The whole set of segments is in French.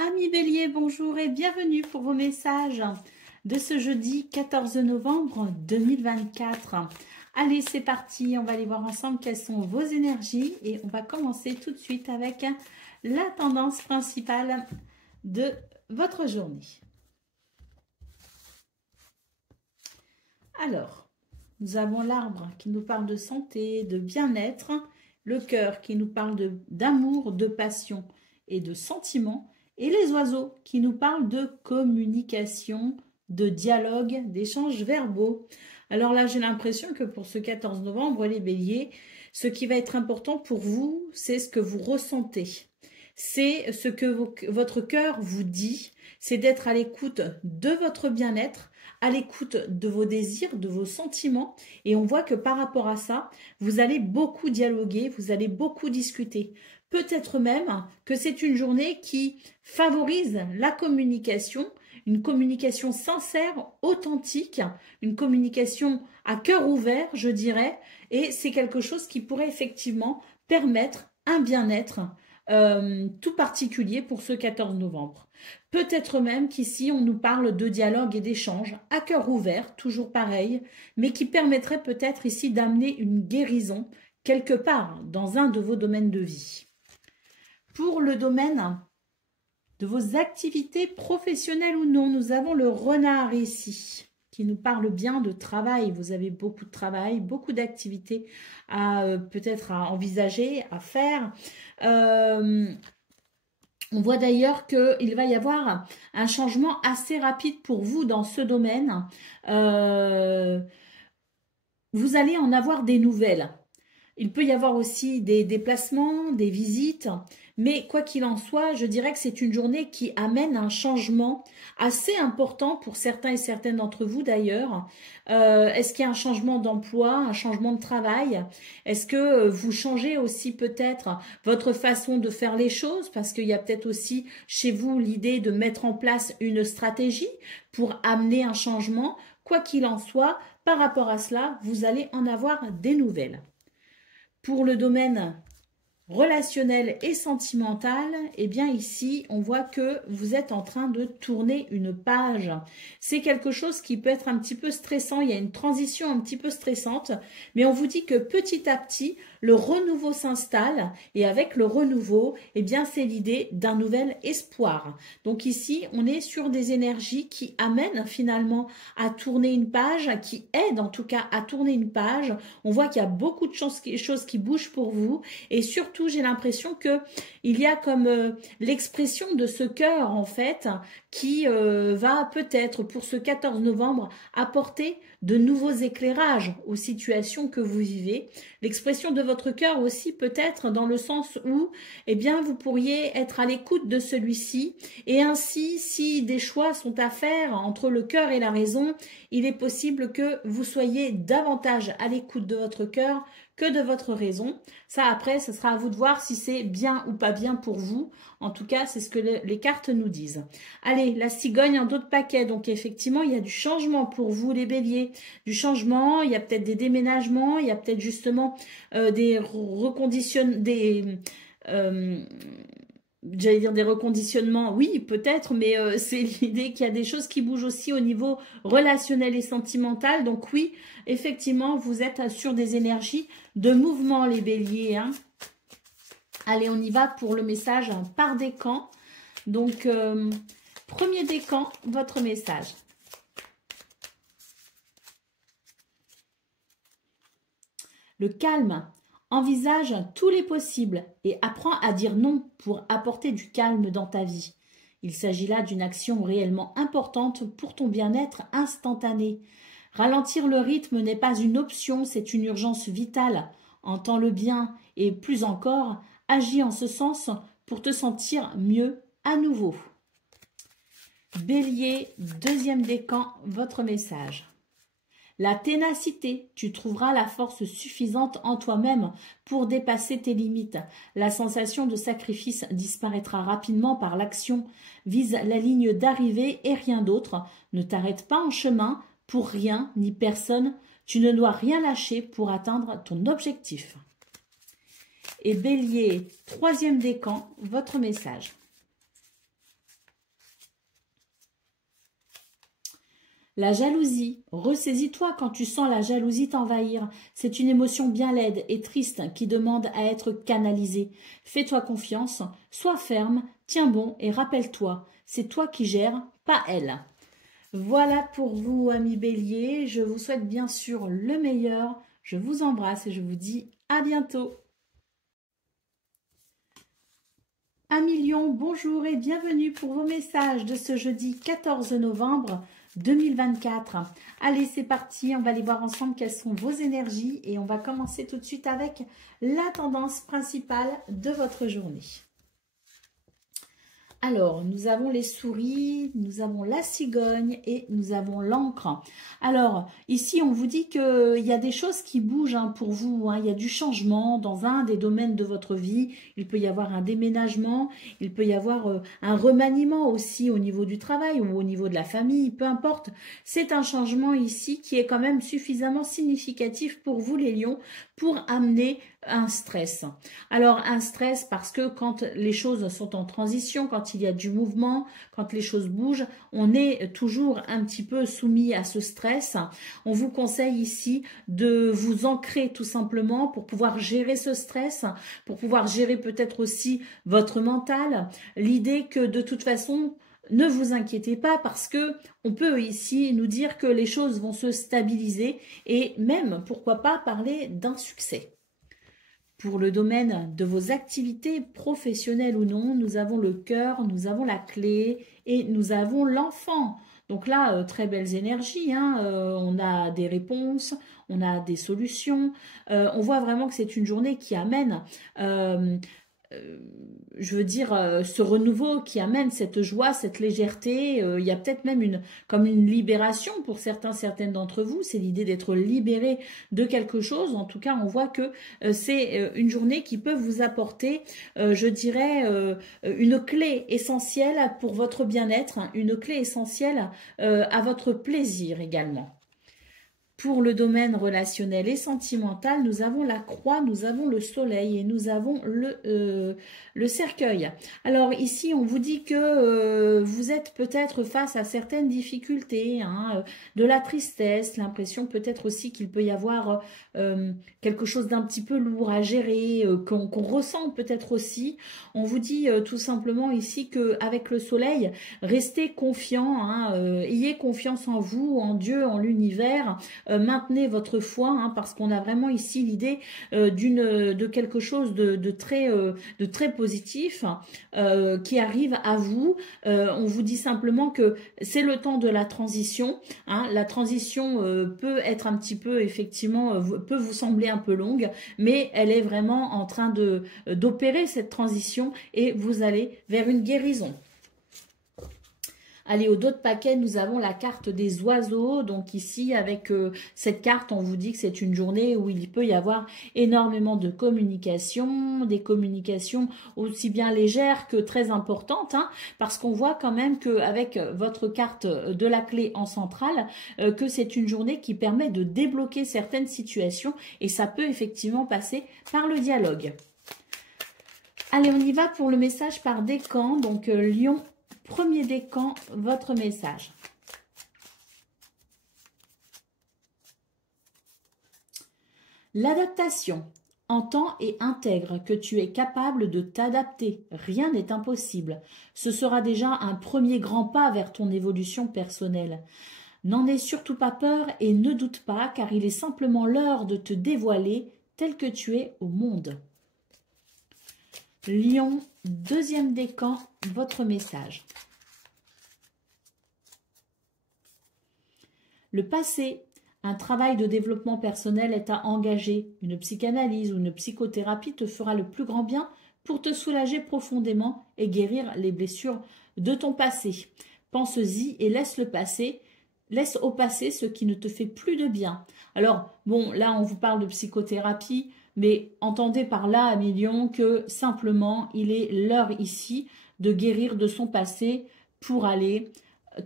Amis Bélier, bonjour et bienvenue pour vos messages de ce jeudi 14 novembre 2024. Allez, c'est parti, on va aller voir ensemble quelles sont vos énergies et on va commencer tout de suite avec la tendance principale de votre journée. Alors, nous avons l'arbre qui nous parle de santé, de bien-être, le cœur qui nous parle d'amour, de passion et de sentiments, et les oiseaux qui nous parlent de communication, de dialogue, d'échanges verbaux. Alors là, j'ai l'impression que pour ce 14 novembre, les béliers, ce qui va être important pour vous, c'est ce que vous ressentez. C'est ce que votre cœur vous dit, c'est d'être à l'écoute de votre bien-être, à l'écoute de vos désirs, de vos sentiments. Et on voit que par rapport à ça, vous allez beaucoup dialoguer, vous allez beaucoup discuter. Peut-être même que c'est une journée qui favorise la communication, une communication sincère, authentique, une communication à cœur ouvert, je dirais. Et c'est quelque chose qui pourrait effectivement permettre un bien-être tout particulier pour ce 14 novembre. Peut-être même qu'ici, on nous parle de dialogue et d'échange à cœur ouvert, toujours pareil, mais qui permettrait peut-être ici d'amener une guérison quelque part dans un de vos domaines de vie. Pour le domaine de vos activités professionnelles ou non, nous avons le renard ici, qui nous parle bien de travail. Vous avez beaucoup de travail, beaucoup d'activités peut-être à envisager, à faire. On voit d'ailleurs qu'il va y avoir un changement assez rapide pour vous dans ce domaine. Vous allez en avoir des nouvelles. Il peut y avoir aussi des déplacements, des visites, mais quoi qu'il en soit, je dirais que c'est une journée qui amène un changement assez important pour certains et certaines d'entre vous d'ailleurs. Est-ce qu'il y a un changement d'emploi, un changement de travail? Est-ce que vous changez aussi peut-être votre façon de faire les choses? Parce qu'il y a peut-être aussi chez vous l'idée de mettre en place une stratégie pour amener un changement. Quoi qu'il en soit, par rapport à cela, vous allez en avoir des nouvelles. Pour le domaine relationnel et sentimental, eh bien ici, on voit que vous êtes en train de tourner une page. C'est quelque chose qui peut être un petit peu stressant, il y a une transition un petit peu stressante, mais on vous dit que petit à petit, le renouveau s'installe et avec le renouveau, eh bien c'est l'idée d'un nouvel espoir. Donc ici, on est sur des énergies qui amènent finalement à tourner une page, qui aident en tout cas à tourner une page. On voit qu'il y a beaucoup de choses qui bougent pour vous et surtout, j'ai l'impression que il y a comme l'expression de ce cœur en fait qui va peut-être pour ce 14 novembre apporter de nouveaux éclairages aux situations que vous vivez. L'expression de votre cœur aussi peut-être dans le sens où eh bien, vous pourriez être à l'écoute de celui-ci et ainsi si des choix sont à faire entre le cœur et la raison, il est possible que vous soyez davantage à l'écoute de votre cœur que de votre raison. Ça, après, ce sera à vous de voir si c'est bien ou pas bien pour vous. En tout cas, c'est ce que les cartes nous disent. Allez, la cigogne en d'autres paquets. Donc, effectivement, il y a du changement pour vous, les béliers. Du changement, il y a peut-être des déménagements, il y a peut-être justement des reconditionnements, j'allais dire des reconditionnements, oui, peut-être, mais c'est l'idée qu'il y a des choses qui bougent aussi au niveau relationnel et sentimental. Donc oui, effectivement, vous êtes sur des énergies de mouvement, les béliers. Hein. Allez, on y va pour le message par décan. Donc, premier décan, votre message. Le calme. Envisage tous les possibles et apprends à dire non pour apporter du calme dans ta vie. Il s'agit là d'une action réellement importante pour ton bien-être instantané. Ralentir le rythme n'est pas une option, c'est une urgence vitale. Entends-le bien et plus encore, agis en ce sens pour te sentir mieux à nouveau. Bélier, deuxième décan, votre message. La ténacité, tu trouveras la force suffisante en toi-même pour dépasser tes limites. La sensation de sacrifice disparaîtra rapidement par l'action. Vise la ligne d'arrivée et rien d'autre. Ne t'arrête pas en chemin pour rien ni personne. Tu ne dois rien lâcher pour atteindre ton objectif. Et Bélier, troisième décan, votre message. La jalousie, ressaisis-toi quand tu sens la jalousie t'envahir. C'est une émotion bien laide et triste qui demande à être canalisée. Fais-toi confiance, sois ferme, tiens bon et rappelle-toi, c'est toi qui gères, pas elle. Voilà pour vous, amis Bélier. Je vous souhaite bien sûr le meilleur. Je vous embrasse et je vous dis à bientôt. Amis Lion, bonjour et bienvenue pour vos messages de ce jeudi 14 novembre 2024. Allez, c'est parti, on va aller voir ensemble quelles sont vos énergies et on va commencer tout de suite avec la tendance principale de votre journée. Alors, nous avons les souris, nous avons la cigogne et nous avons l'encre. Alors, ici, on vous dit qu'il y a des choses qui bougent pour vous. Il y a du changement dans un des domaines de votre vie. Il peut y avoir un déménagement, il peut y avoir un remaniement aussi au niveau du travail ou au niveau de la famille, peu importe. C'est un changement ici qui est quand même suffisamment significatif pour vous, les lions, pour amener un stress. Alors, un stress parce que quand les choses sont en transition, quand il y a du mouvement, quand les choses bougent, on est toujours un petit peu soumis à ce stress. On vous conseille ici de vous ancrer tout simplement pour pouvoir gérer ce stress, pour pouvoir gérer peut-être aussi votre mental. L'idée que de toute façon, ne vous inquiétez pas parce que on peut ici nous dire que les choses vont se stabiliser et même, pourquoi pas, parler d'un succès. Pour le domaine de vos activités professionnelles ou non, nous avons le cœur, nous avons la clé et nous avons l'enfant. Donc là, très belles énergies, on a des réponses, on a des solutions. On voit vraiment que c'est une journée qui amène... je veux dire, ce renouveau qui amène cette joie, cette légèreté. Il y a peut-être même comme une libération pour certaines d'entre vous. C'est l'idée d'être libéré de quelque chose. En tout cas, on voit que c'est une journée qui peut vous apporter, je dirais, une clé essentielle pour votre bien-être, une clé essentielle à votre plaisir également. Pour le domaine relationnel et sentimental, nous avons la croix, nous avons le soleil et nous avons le cercueil. Alors ici, on vous dit que vous êtes peut-être face à certaines difficultés, de la tristesse, l'impression peut-être aussi qu'il peut y avoir quelque chose d'un petit peu lourd à gérer, qu'on ressent peut-être aussi. On vous dit tout simplement ici qu'avec le soleil, restez confiant, ayez confiance en vous, en Dieu, en l'univers. Maintenez votre foi parce qu'on a vraiment ici l'idée de quelque chose de très positif qui arrive à vous. On vous dit simplement que c'est le temps de la transition. La transition peut être un petit peu, effectivement, peut vous sembler un peu longue, mais elle est vraiment en train d'opérer cette transition et vous allez vers une guérison. Allez, au dos de paquet, nous avons la carte des oiseaux. Donc ici, avec cette carte, on vous dit que c'est une journée où il peut y avoir énormément de communication, des communications aussi bien légères que très importantes, parce qu'on voit quand même qu'avec votre carte de la clé en centrale, que c'est une journée qui permet de débloquer certaines situations et ça peut effectivement passer par le dialogue. Allez, on y va pour le message par décan. Donc Lion, premier décan, votre message. L'adaptation. Entends et intègre que tu es capable de t'adapter. Rien n'est impossible. Ce sera déjà un premier grand pas vers ton évolution personnelle. N'en aie surtout pas peur et ne doute pas, car il est simplement l'heure de te dévoiler tel que tu es au monde. Lion, deuxième décan, votre message. Le passé, un travail de développement personnel est à engager. Une psychanalyse ou une psychothérapie te fera le plus grand bien pour te soulager profondément et guérir les blessures de ton passé. Pense-y et laisse au passé ce qui ne te fait plus de bien. Alors, bon, là, on vous parle de psychothérapie, mais entendez par là, amis lions, que simplement, il est l'heure ici de guérir de son passé pour aller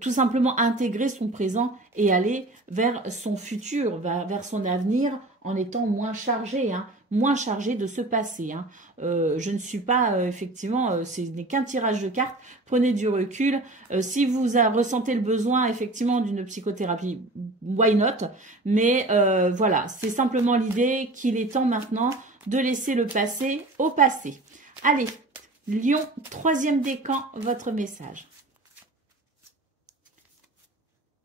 tout simplement intégrer son présent et aller vers son futur, vers son avenir en étant moins chargé, moins chargé de se passer. Hein. Je ne suis pas, effectivement, ce n'est qu'un tirage de cartes. Prenez du recul. Si vous ressentez le besoin, effectivement, d'une psychothérapie, why not? Mais voilà, c'est simplement l'idée qu'il est temps maintenant de laisser le passé au passé. Allez, Lion, troisième décan, votre message.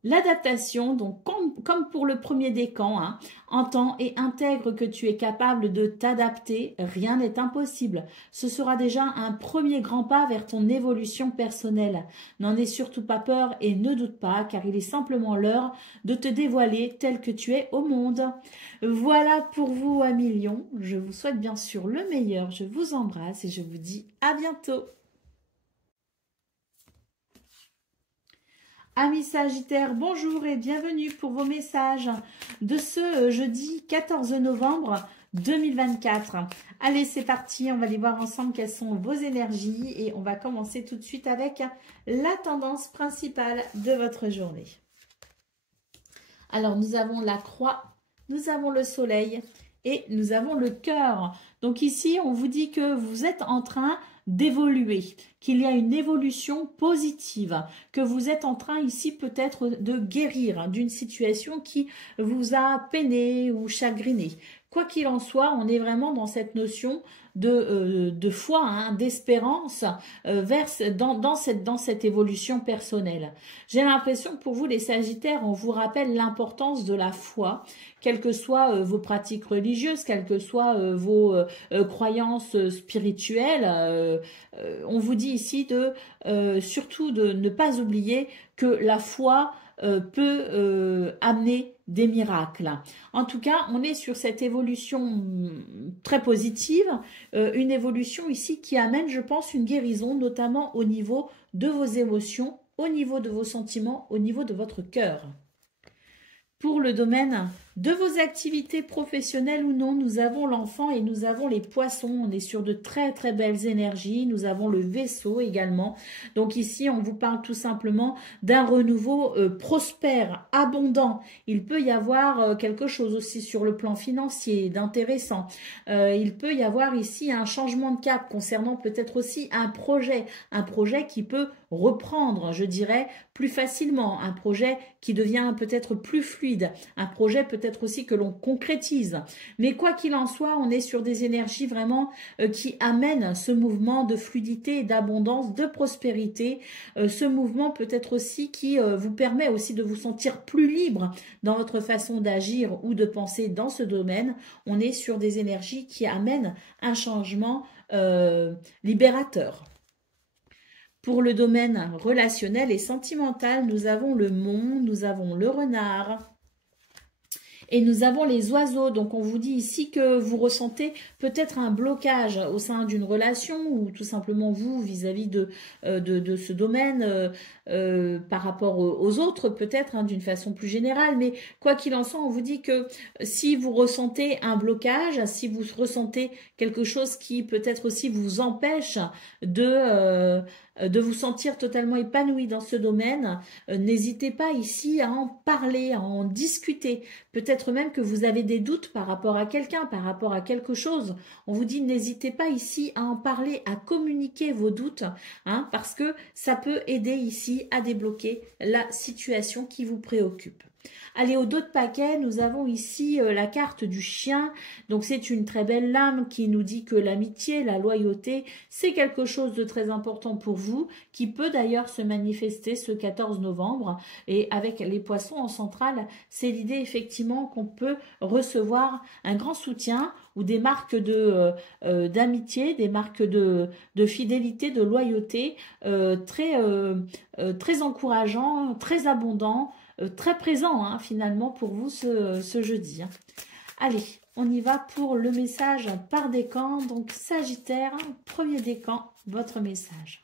L'adaptation, donc comme pour le premier décan, hein, entend et intègre que tu es capable de t'adapter, rien n'est impossible. Ce sera déjà un premier grand pas vers ton évolution personnelle. N'en aie surtout pas peur et ne doute pas, car il est simplement l'heure de te dévoiler tel que tu es au monde. Voilà pour vous, amis Lions. Je vous souhaite bien sûr le meilleur, je vous embrasse et je vous dis à bientôt. Amis Sagittaires, bonjour et bienvenue pour vos messages de ce jeudi 14 novembre 2024. Allez, c'est parti, on va aller voir ensemble quelles sont vos énergies et on va commencer tout de suite avec la tendance principale de votre journée. Alors, nous avons la croix, nous avons le soleil et nous avons le cœur. Donc ici, on vous dit que vous êtes en train d'évoluer, qu'il y a une évolution positive, que vous êtes en train ici peut-être de guérir d'une situation qui vous a peiné ou chagriné. Quoi qu'il en soit, on est vraiment dans cette notion de foi, hein, d'espérance dans cette évolution personnelle. J'ai l'impression que pour vous, les Sagittaires, on vous rappelle l'importance de la foi, quelles que soient vos pratiques religieuses, quelles que soient vos croyances spirituelles. On vous dit ici surtout de ne pas oublier que la foi peut amener des miracles. En tout cas, on est sur cette évolution très positive, une évolution ici qui amène, je pense, une guérison, notamment au niveau de vos émotions, au niveau de vos sentiments, au niveau de votre cœur. Pour le domaine de vos activités professionnelles ou non, nous avons l'enfant et nous avons les poissons. On est sur de très très belles énergies. Nous avons le vaisseau également. Donc ici, on vous parle tout simplement d'un renouveau prospère, abondant. Il peut y avoir quelque chose aussi sur le plan financier d'intéressant. Il peut y avoir ici un changement de cap concernant peut-être aussi un projet qui peut reprendre, je dirais, plus facilement, un projet qui devient peut-être plus fluide, un projet peut-être aussi que l'on concrétise. Mais quoi qu'il en soit, on est sur des énergies vraiment qui amènent ce mouvement de fluidité et d'abondance, de prospérité, ce mouvement peut-être aussi qui vous permet aussi de vous sentir plus libre dans votre façon d'agir ou de penser dans ce domaine. On est sur des énergies qui amènent un changement libérateur. Pour le domaine relationnel et sentimental, nous avons le Mont, nous avons le Renard et nous avons les oiseaux. Donc on vous dit ici que vous ressentez peut-être un blocage au sein d'une relation ou tout simplement vous vis-à-vis de ce domaine par rapport aux autres peut-être hein, d'une façon plus générale. Mais quoi qu'il en soit, on vous dit que si vous ressentez un blocage, si vous ressentez quelque chose qui peut-être aussi vous empêche de vous sentir totalement épanoui dans ce domaine, n'hésitez pas ici à en parler, à en discuter. Peut-être même que vous avez des doutes par rapport à quelqu'un, par rapport à quelque chose. On vous dit n'hésitez pas ici à en parler, à communiquer vos doutes, hein, parce que ça peut aider ici à débloquer la situation qui vous préoccupe. Allez, au dos de paquet, nous avons ici la carte du chien. Donc, c'est une très belle lame qui nous dit que l'amitié, la loyauté, c'est quelque chose de très important pour vous, qui peut d'ailleurs se manifester ce 14 novembre. Et avec les poissons en centrale, c'est l'idée effectivement qu'on peut recevoir un grand soutien ou des marques d'amitié, des marques de fidélité, de loyauté, très encourageant, très abondant, très présent hein, finalement pour vous ce jeudi. Hein. Allez, on y va pour le message par décan. Donc Sagittaire, premier décan, votre message.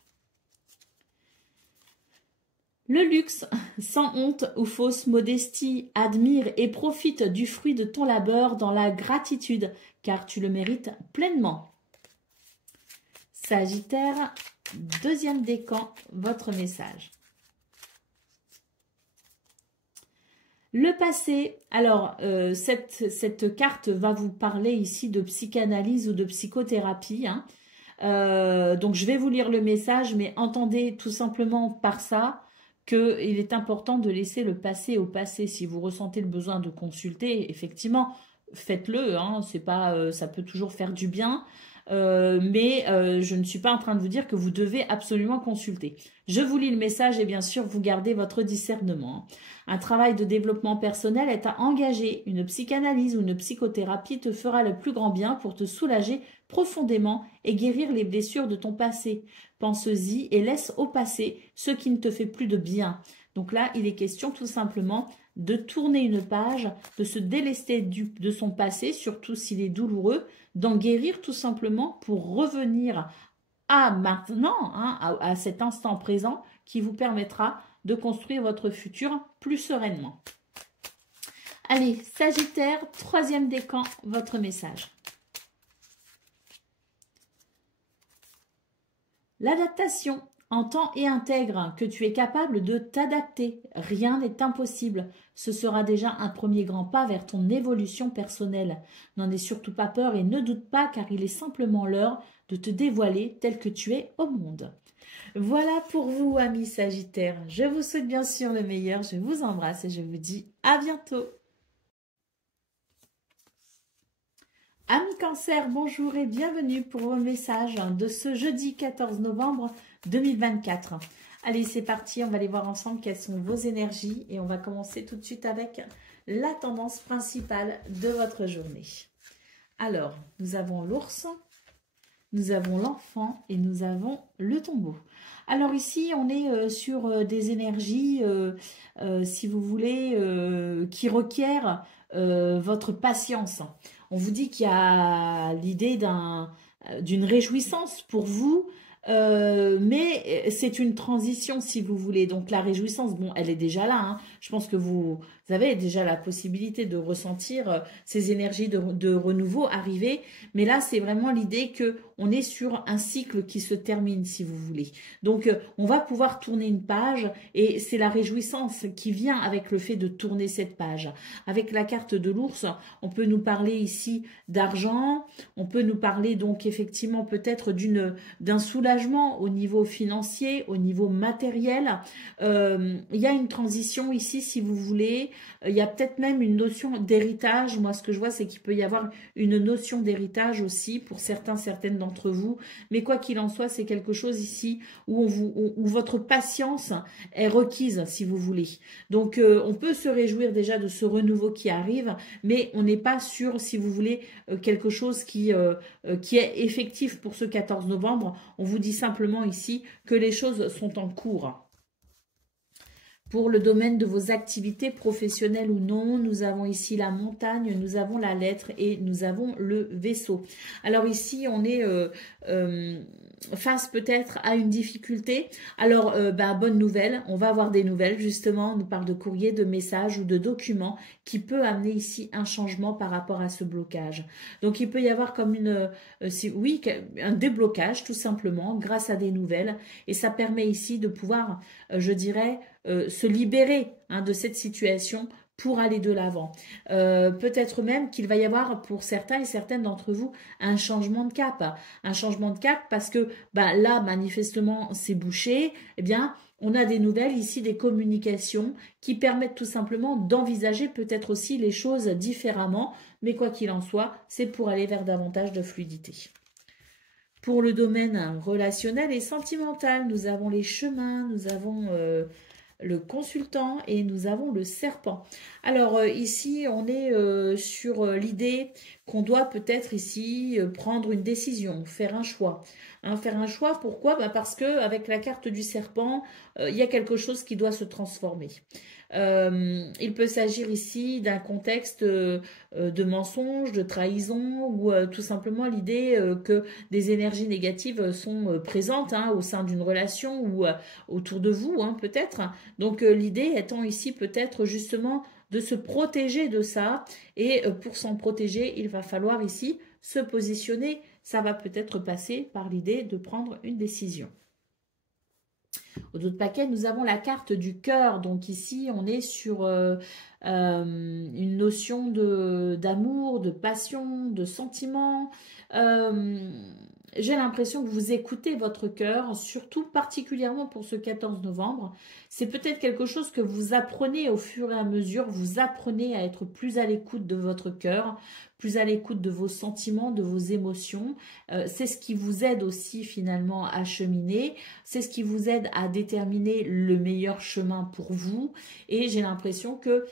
Le luxe, sans honte ou fausse modestie, admire et profite du fruit de ton labeur dans la gratitude, car tu le mérites pleinement. Sagittaire, deuxième décan, votre message. Le passé, alors cette carte va vous parler ici de psychanalyse ou de psychothérapie, hein. Donc je vais vous lire le message, mais entendez tout simplement par ça qu'il est important de laisser le passé au passé. Si vous ressentez le besoin de consulter, effectivement, faites-le, hein, c'est pas, ça peut toujours faire du bien. Mais je ne suis pas en train de vous dire que vous devez absolument consulter. Je vous lis le message et bien sûr, vous gardez votre discernement. Un travail de développement personnel est à engager. Une psychanalyse ou une psychothérapie te fera le plus grand bien pour te soulager profondément et guérir les blessures de ton passé. Pense-y et laisse au passé ce qui ne te fait plus de bien. Donc là, il est question tout simplement de tourner une page, de se délester de son passé, surtout s'il est douloureux, d'en guérir tout simplement pour revenir à maintenant, hein, à cet instant présent qui vous permettra de construire votre futur plus sereinement. Allez, Sagittaire, troisième décan, votre message. L'adaptation. Entends et intègre que tu es capable de t'adapter. Rien n'est impossible. Ce sera déjà un premier grand pas vers ton évolution personnelle. N'en aie surtout pas peur et ne doute pas car il est simplement l'heure de te dévoiler tel que tu es au monde. Voilà pour vous, amis Sagittaires. Je vous souhaite bien sûr le meilleur. Je vous embrasse et je vous dis à bientôt. Amis Cancer, bonjour et bienvenue pour vos messages de ce jeudi 14 novembre 2024. Allez, c'est parti, on va aller voir ensemble quelles sont vos énergies et on va commencer tout de suite avec la tendance principale de votre journée. Alors, nous avons l'ours, nous avons l'enfant et nous avons le tombeau. Alors ici, on est sur des énergies, si vous voulez, qui requièrent votre patience. On vous dit qu'il y a l'idée d'une réjouissance pour vous, mais c'est une transition si vous voulez. Donc la réjouissance, bon, elle est déjà là, hein. Je pense que vous avez déjà la possibilité de ressentir ces énergies de renouveau arriver. Mais là, c'est vraiment l'idée que on est sur un cycle qui se termine, si vous voulez. Donc, on va pouvoir tourner une page et c'est la réjouissance qui vient avec le fait de tourner cette page. Avec la carte de l'ours, on peut nous parler ici d'argent, on peut nous parler donc effectivement peut-être d'un soulagement au niveau financier, au niveau matériel. Il y a une transition ici, si vous voulez. Il y a peut-être même une notion d'héritage. Moi, ce que je vois, c'est qu'il peut y avoir une notion d'héritage aussi pour certaines d'entre vous. Mais quoi qu'il en soit, c'est quelque chose ici où votre patience est requise, si vous voulez. Donc, on peut se réjouir déjà de ce renouveau qui arrive, mais on n'est pas sûr, si vous voulez, quelque chose qui est effectif pour ce 14 novembre. On vous dit simplement ici que les choses sont en cours. Pour le domaine de vos activités professionnelles ou non, nous avons ici la montagne, nous avons la lettre et nous avons le vaisseau. Alors ici, on est face peut-être à une difficulté. Alors, bonne nouvelle, on va avoir des nouvelles justement. On nous parle de courrier, de messages ou de documents qui peut amener ici un changement par rapport à ce blocage. Donc, il peut y avoir comme un déblocage tout simplement grâce à des nouvelles. Et ça permet ici de pouvoir, je dirais, se libérer de cette situation pour aller de l'avant. Peut-être même qu'il va y avoir pour certains et certaines d'entre vous un changement de cap. Un changement de cap parce que là, manifestement, c'est bouché. Eh bien, on a des nouvelles ici, des communications qui permettent tout simplement d'envisager peut-être aussi les choses différemment. Mais quoi qu'il en soit, c'est pour aller vers davantage de fluidité. Pour le domaine relationnel et sentimental, nous avons les chemins, nous avons le consultant et nous avons le serpent. Alors ici, on est sur l'idée qu'on doit peut-être ici prendre une décision, faire un choix. Faire un choix, pourquoi? Parce que avec la carte du serpent, il y a quelque chose qui doit se transformer. Il peut s'agir ici d'un contexte de mensonge, de trahison ou tout simplement l'idée que des énergies négatives sont présentes au sein d'une relation ou autour de vous peut-être. Donc l'idée étant ici peut-être justement de se protéger de ça et pour s'en protéger, il va falloir ici se positionner. Ça va peut-être passer par l'idée de prendre une décision. Au dos de paquet, nous avons la carte du cœur. Donc ici, on est sur une notion d'amour, de passion, de sentiment. J'ai l'impression que vous écoutez votre cœur, surtout particulièrement pour ce 14 novembre. C'est peut-être quelque chose que vous apprenez au fur et à mesure. Vous apprenez à être plus à l'écoute de votre cœur, plus à l'écoute de vos sentiments, de vos émotions. C'est ce qui vous aide aussi finalement à cheminer. C'est ce qui vous aide à déterminer le meilleur chemin pour vous. Et j'ai l'impression que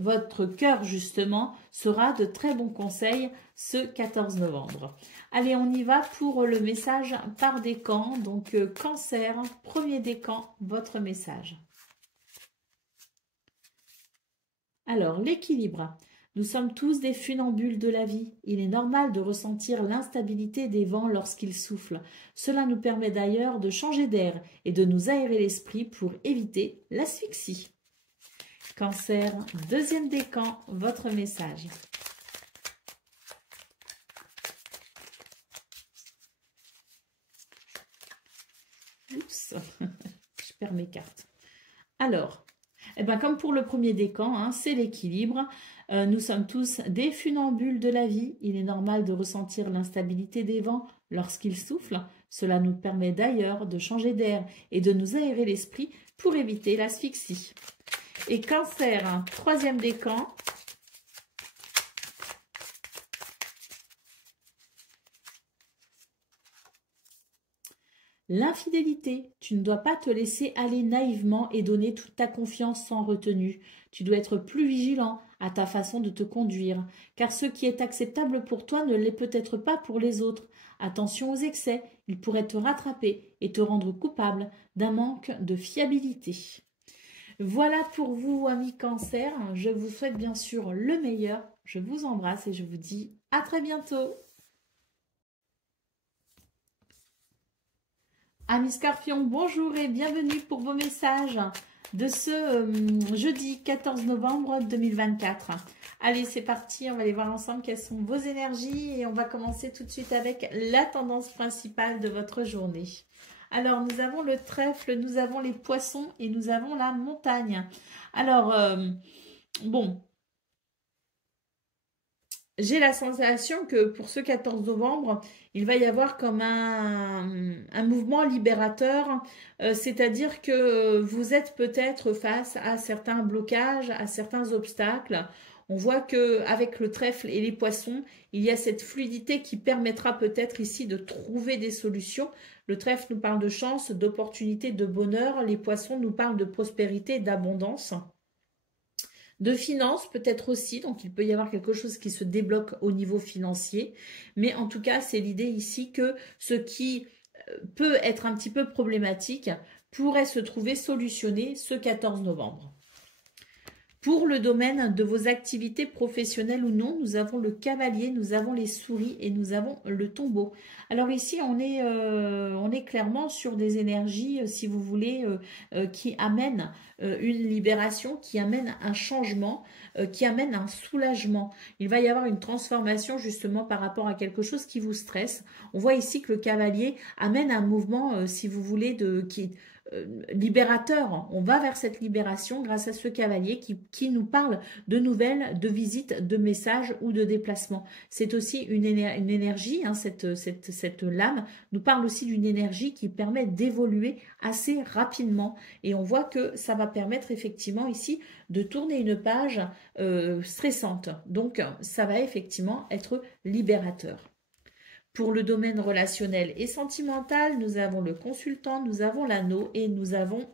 votre cœur justement sera de très bons conseils ce 14 novembre. Allez, on y va pour le message par décan. Donc Cancer, premier décan, votre message. Alors, l'équilibre. Nous sommes tous des funambules de la vie. Il est normal de ressentir l'instabilité des vents lorsqu'ils soufflent. Cela nous permet d'ailleurs de changer d'air et de nous aérer l'esprit pour éviter l'asphyxie. Cancer, deuxième décan, votre message. Oups, je perds mes cartes. Alors, eh ben, comme pour le premier décan, hein, c'est l'équilibre. Nous sommes tous des funambules de la vie. Il est normal de ressentir l'instabilité des vents lorsqu'ils soufflent. Cela nous permet d'ailleurs de changer d'air et de nous aérer l'esprit pour éviter l'asphyxie. Et Cancer, hein, troisième décan. L'infidélité, tu ne dois pas te laisser aller naïvement et donner toute ta confiance sans retenue. Tu dois être plus vigilant à ta façon de te conduire, car ce qui est acceptable pour toi ne l'est peut-être pas pour les autres. Attention aux excès, ils pourraient te rattraper et te rendre coupable d'un manque de fiabilité. Voilà pour vous, amis Cancer. Je vous souhaite bien sûr le meilleur. Je vous embrasse et je vous dis à très bientôt. Amis Scorpions, bonjour et bienvenue pour vos messages de ce jeudi 14 novembre 2024. Allez, c'est parti, on va aller voir ensemble quelles sont vos énergies et on va commencer tout de suite avec la tendance principale de votre journée. Alors, nous avons le trèfle, nous avons les poissons et nous avons la montagne. Alors, bon, j'ai la sensation que pour ce 14 novembre, il va y avoir comme un mouvement libérateur, c'est-à-dire que vous êtes peut-être face à certains blocages, à certains obstacles. On voit qu'avec le trèfle et les poissons, il y a cette fluidité qui permettra peut-être ici de trouver des solutions. Le trèfle nous parle de chance, d'opportunité, de bonheur. Les poissons nous parlent de prospérité, d'abondance. De finances peut-être aussi, donc il peut y avoir quelque chose qui se débloque au niveau financier. Mais en tout cas, c'est l'idée ici que ce qui peut être un petit peu problématique pourrait se trouver solutionné ce 14 novembre. Pour le domaine de vos activités professionnelles ou non, nous avons le cavalier, nous avons les souris et nous avons le tombeau. Alors ici, on est clairement sur des énergies, si vous voulez, qui amènent une libération, qui amènent un changement, qui amènent un soulagement. Il va y avoir une transformation justement par rapport à quelque chose qui vous stresse. On voit ici que le cavalier amène un mouvement, si vous voulez, libérateur. On va vers cette libération grâce à ce cavalier qui nous parle de nouvelles, de visites, de messages ou de déplacements. C'est aussi une énergie, hein, cette lame nous parle aussi d'une énergie qui permet d'évoluer assez rapidement et on voit que ça va permettre effectivement ici de tourner une page stressante. Donc ça va effectivement être libérateur. Pour le domaine relationnel et sentimental, nous avons le consultant, nous avons l'anneau et nous avons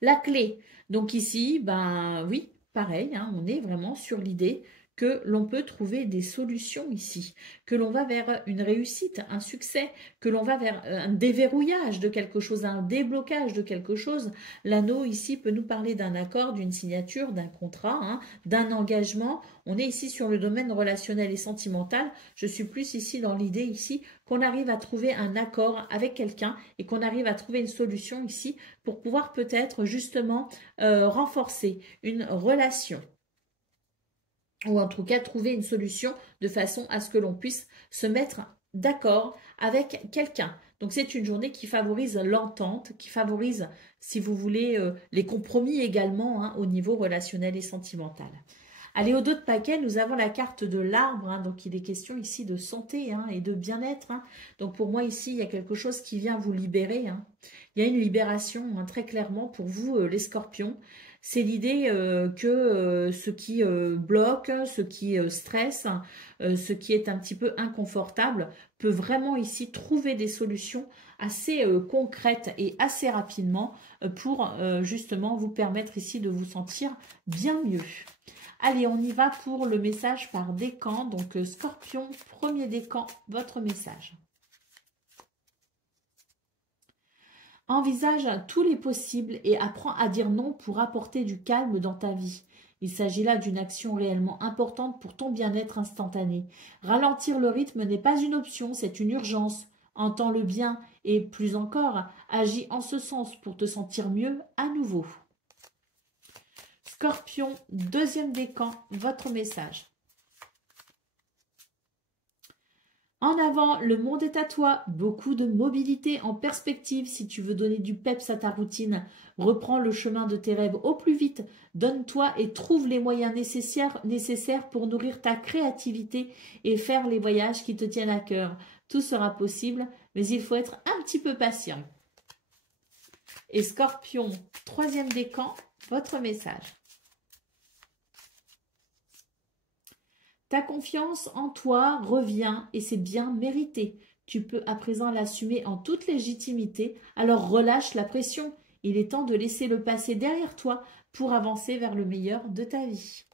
la clé. Donc ici, ben oui, pareil, hein, on est vraiment sur l'idée que l'on peut trouver des solutions ici, que l'on va vers une réussite, un succès, que l'on va vers un déverrouillage de quelque chose, un déblocage de quelque chose. L'anneau ici peut nous parler d'un accord, d'une signature, d'un contrat, hein, d'un engagement. On est ici sur le domaine relationnel et sentimental. Je suis plus ici dans l'idée ici qu'on arrive à trouver un accord avec quelqu'un et qu'on arrive à trouver une solution ici pour pouvoir peut-être justement renforcer une relation. Ou en tout cas trouver une solution de façon à ce que l'on puisse se mettre d'accord avec quelqu'un. Donc c'est une journée qui favorise l'entente, qui favorise, si vous voulez, les compromis également hein, au niveau relationnel et sentimental. Allez, au dos de paquet, nous avons la carte de l'arbre. Hein, donc, il est question ici de santé hein, et de bien-être. Hein. Donc, pour moi, ici, il y a quelque chose qui vient vous libérer. Hein. Il y a une libération, hein, très clairement, pour vous, les scorpions. C'est l'idée que ce qui bloque, ce qui stresse, ce qui est un petit peu inconfortable, peut vraiment ici trouver des solutions assez concrètes et assez rapidement pour justement vous permettre ici de vous sentir bien mieux. Allez, on y va pour le message par décan. Donc, Scorpion, premier décan, votre message. Envisage tous les possibles et apprends à dire non pour apporter du calme dans ta vie. Il s'agit là d'une action réellement importante pour ton bien-être instantané. Ralentir le rythme n'est pas une option, c'est une urgence. Entends-le bien et, plus encore, agis en ce sens pour te sentir mieux à nouveau. Scorpion, deuxième décan, votre message. En avant, le monde est à toi. Beaucoup de mobilité en perspective si tu veux donner du peps à ta routine. Reprends le chemin de tes rêves au plus vite. Donne-toi et trouve les moyens nécessaires pour nourrir ta créativité et faire les voyages qui te tiennent à cœur. Tout sera possible, mais il faut être un petit peu patient. Et Scorpion, troisième décan, votre message. Ta confiance en toi revient et c'est bien mérité. Tu peux à présent l'assumer en toute légitimité, alors relâche la pression. Il est temps de laisser le passé derrière toi pour avancer vers le meilleur de ta vie.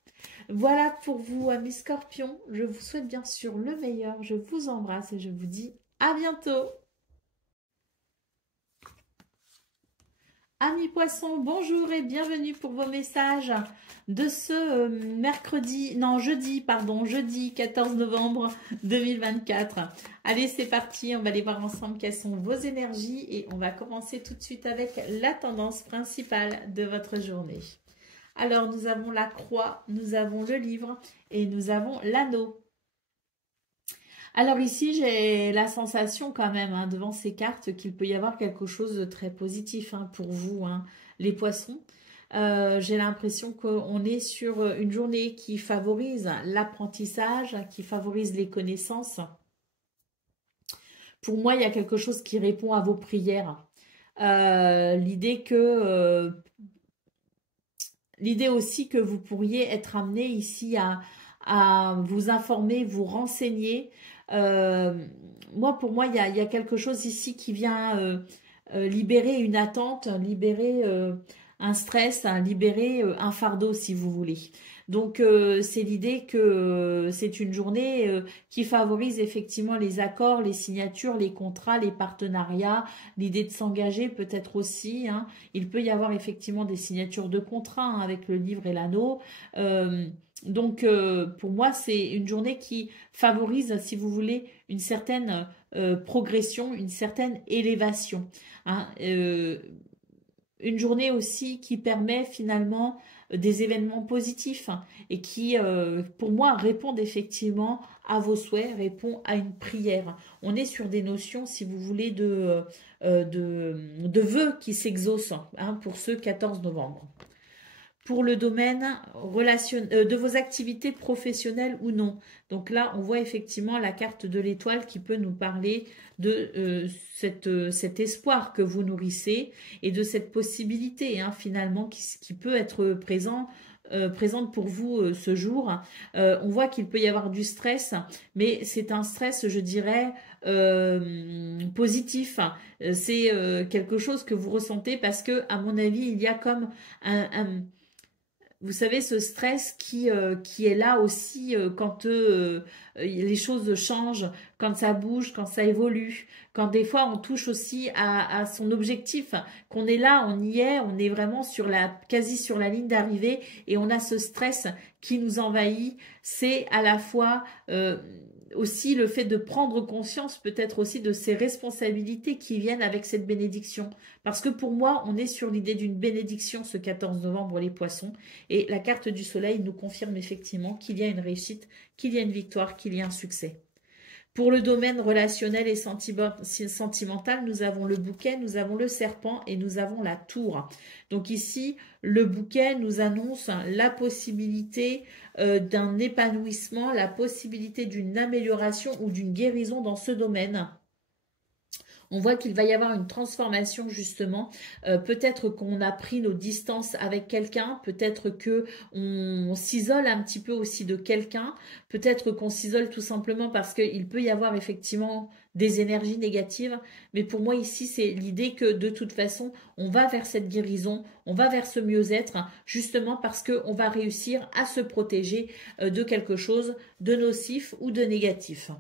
Voilà pour vous, amis scorpions. Je vous souhaite bien sûr le meilleur. Je vous embrasse et je vous dis à bientôt. Amis poissons, bonjour et bienvenue pour vos messages de ce jeudi 14 novembre 2024. Allez, c'est parti, on va aller voir ensemble quelles sont vos énergies et on va commencer tout de suite avec la tendance principale de votre journée. Alors, nous avons la croix, nous avons le livre et nous avons l'anneau. Alors ici, j'ai la sensation quand même, hein, devant ces cartes, qu'il peut y avoir quelque chose de très positif hein, pour vous, hein, les poissons. J'ai l'impression qu'on est sur une journée qui favorise l'apprentissage, qui favorise les connaissances. Pour moi, il y a quelque chose qui répond à vos prières. L'idée aussi que vous pourriez être amené ici à vous informer, vous renseigner. Pour moi, il y a quelque chose ici qui vient libérer une attente, libérer un stress, hein, libérer un fardeau, si vous voulez. Donc, c'est l'idée que c'est une journée qui favorise effectivement les accords, les signatures, les contrats, les partenariats, l'idée de s'engager peut-être aussi. Hein. Il peut y avoir effectivement des signatures de contrats hein, avec le livre et l'anneau. Donc, pour moi, c'est une journée qui favorise, si vous voulez, une certaine progression, une certaine élévation. Hein. Une journée aussi qui permet finalement des événements positifs hein, et qui, pour moi, répondent effectivement à vos souhaits, répond à une prière. On est sur des notions, si vous voulez, de vœux qui s'exaucent hein, pour ce 14 novembre. Pour le domaine de vos activités professionnelles ou non. Donc là, on voit effectivement la carte de l'étoile qui peut nous parler de cet espoir que vous nourrissez et de cette possibilité hein, finalement qui peut être présente pour vous ce jour. On voit qu'il peut y avoir du stress, mais c'est un stress, je dirais, positif. C'est quelque chose que vous ressentez parce que, à mon avis, il y a comme vous savez, ce stress qui est là aussi quand les choses changent, quand ça bouge, quand ça évolue, quand des fois on touche aussi à son objectif, qu'on est là, on y est, on est vraiment quasi sur la ligne d'arrivée et on a ce stress qui nous envahit. C'est à la fois aussi le fait de prendre conscience peut-être aussi de ces responsabilités qui viennent avec cette bénédiction. Parce que pour moi, on est sur l'idée d'une bénédiction ce 14 novembre, les poissons. Et la carte du soleil nous confirme effectivement qu'il y a une réussite, qu'il y a une victoire, qu'il y a un succès. Pour le domaine relationnel et sentimental, nous avons le bouquet, nous avons le serpent et nous avons la tour. Donc ici, le bouquet nous annonce la possibilité d'un épanouissement, la possibilité d'une amélioration ou d'une guérison dans ce domaine. On voit qu'il va y avoir une transformation justement. Peut-être qu'on a pris nos distances avec quelqu'un, peut-être que on s'isole un petit peu aussi de quelqu'un, peut-être qu'on s'isole tout simplement parce qu'il peut y avoir effectivement des énergies négatives. Mais pour moi ici, c'est l'idée que de toute façon, on va vers cette guérison, on va vers ce mieux-être, justement parce qu'on va réussir à se protéger de quelque chose de nocif ou de négatif.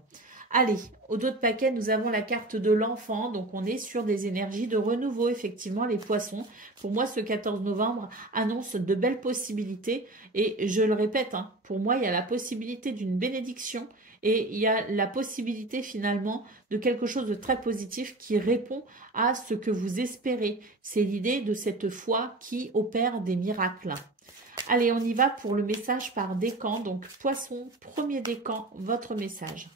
Allez, au dos de paquet, nous avons la carte de l'enfant. Donc, on est sur des énergies de renouveau, effectivement, les poissons. Pour moi, ce 14 novembre annonce de belles possibilités. Et je le répète, hein, pour moi, il y a la possibilité d'une bénédiction et il y a la possibilité, finalement, de quelque chose de très positif qui répond à ce que vous espérez. C'est l'idée de cette foi qui opère des miracles. Allez, on y va pour le message par décan. Donc, poisson, premier décan, votre message.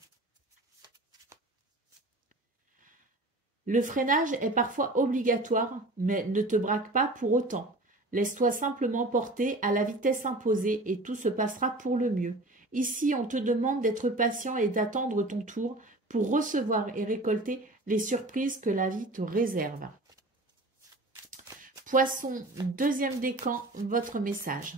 Le freinage est parfois obligatoire, mais ne te braque pas pour autant. Laisse-toi simplement porter à la vitesse imposée et tout se passera pour le mieux. Ici, on te demande d'être patient et d'attendre ton tour pour recevoir et récolter les surprises que la vie te réserve. Poisson, deuxième décan, votre message.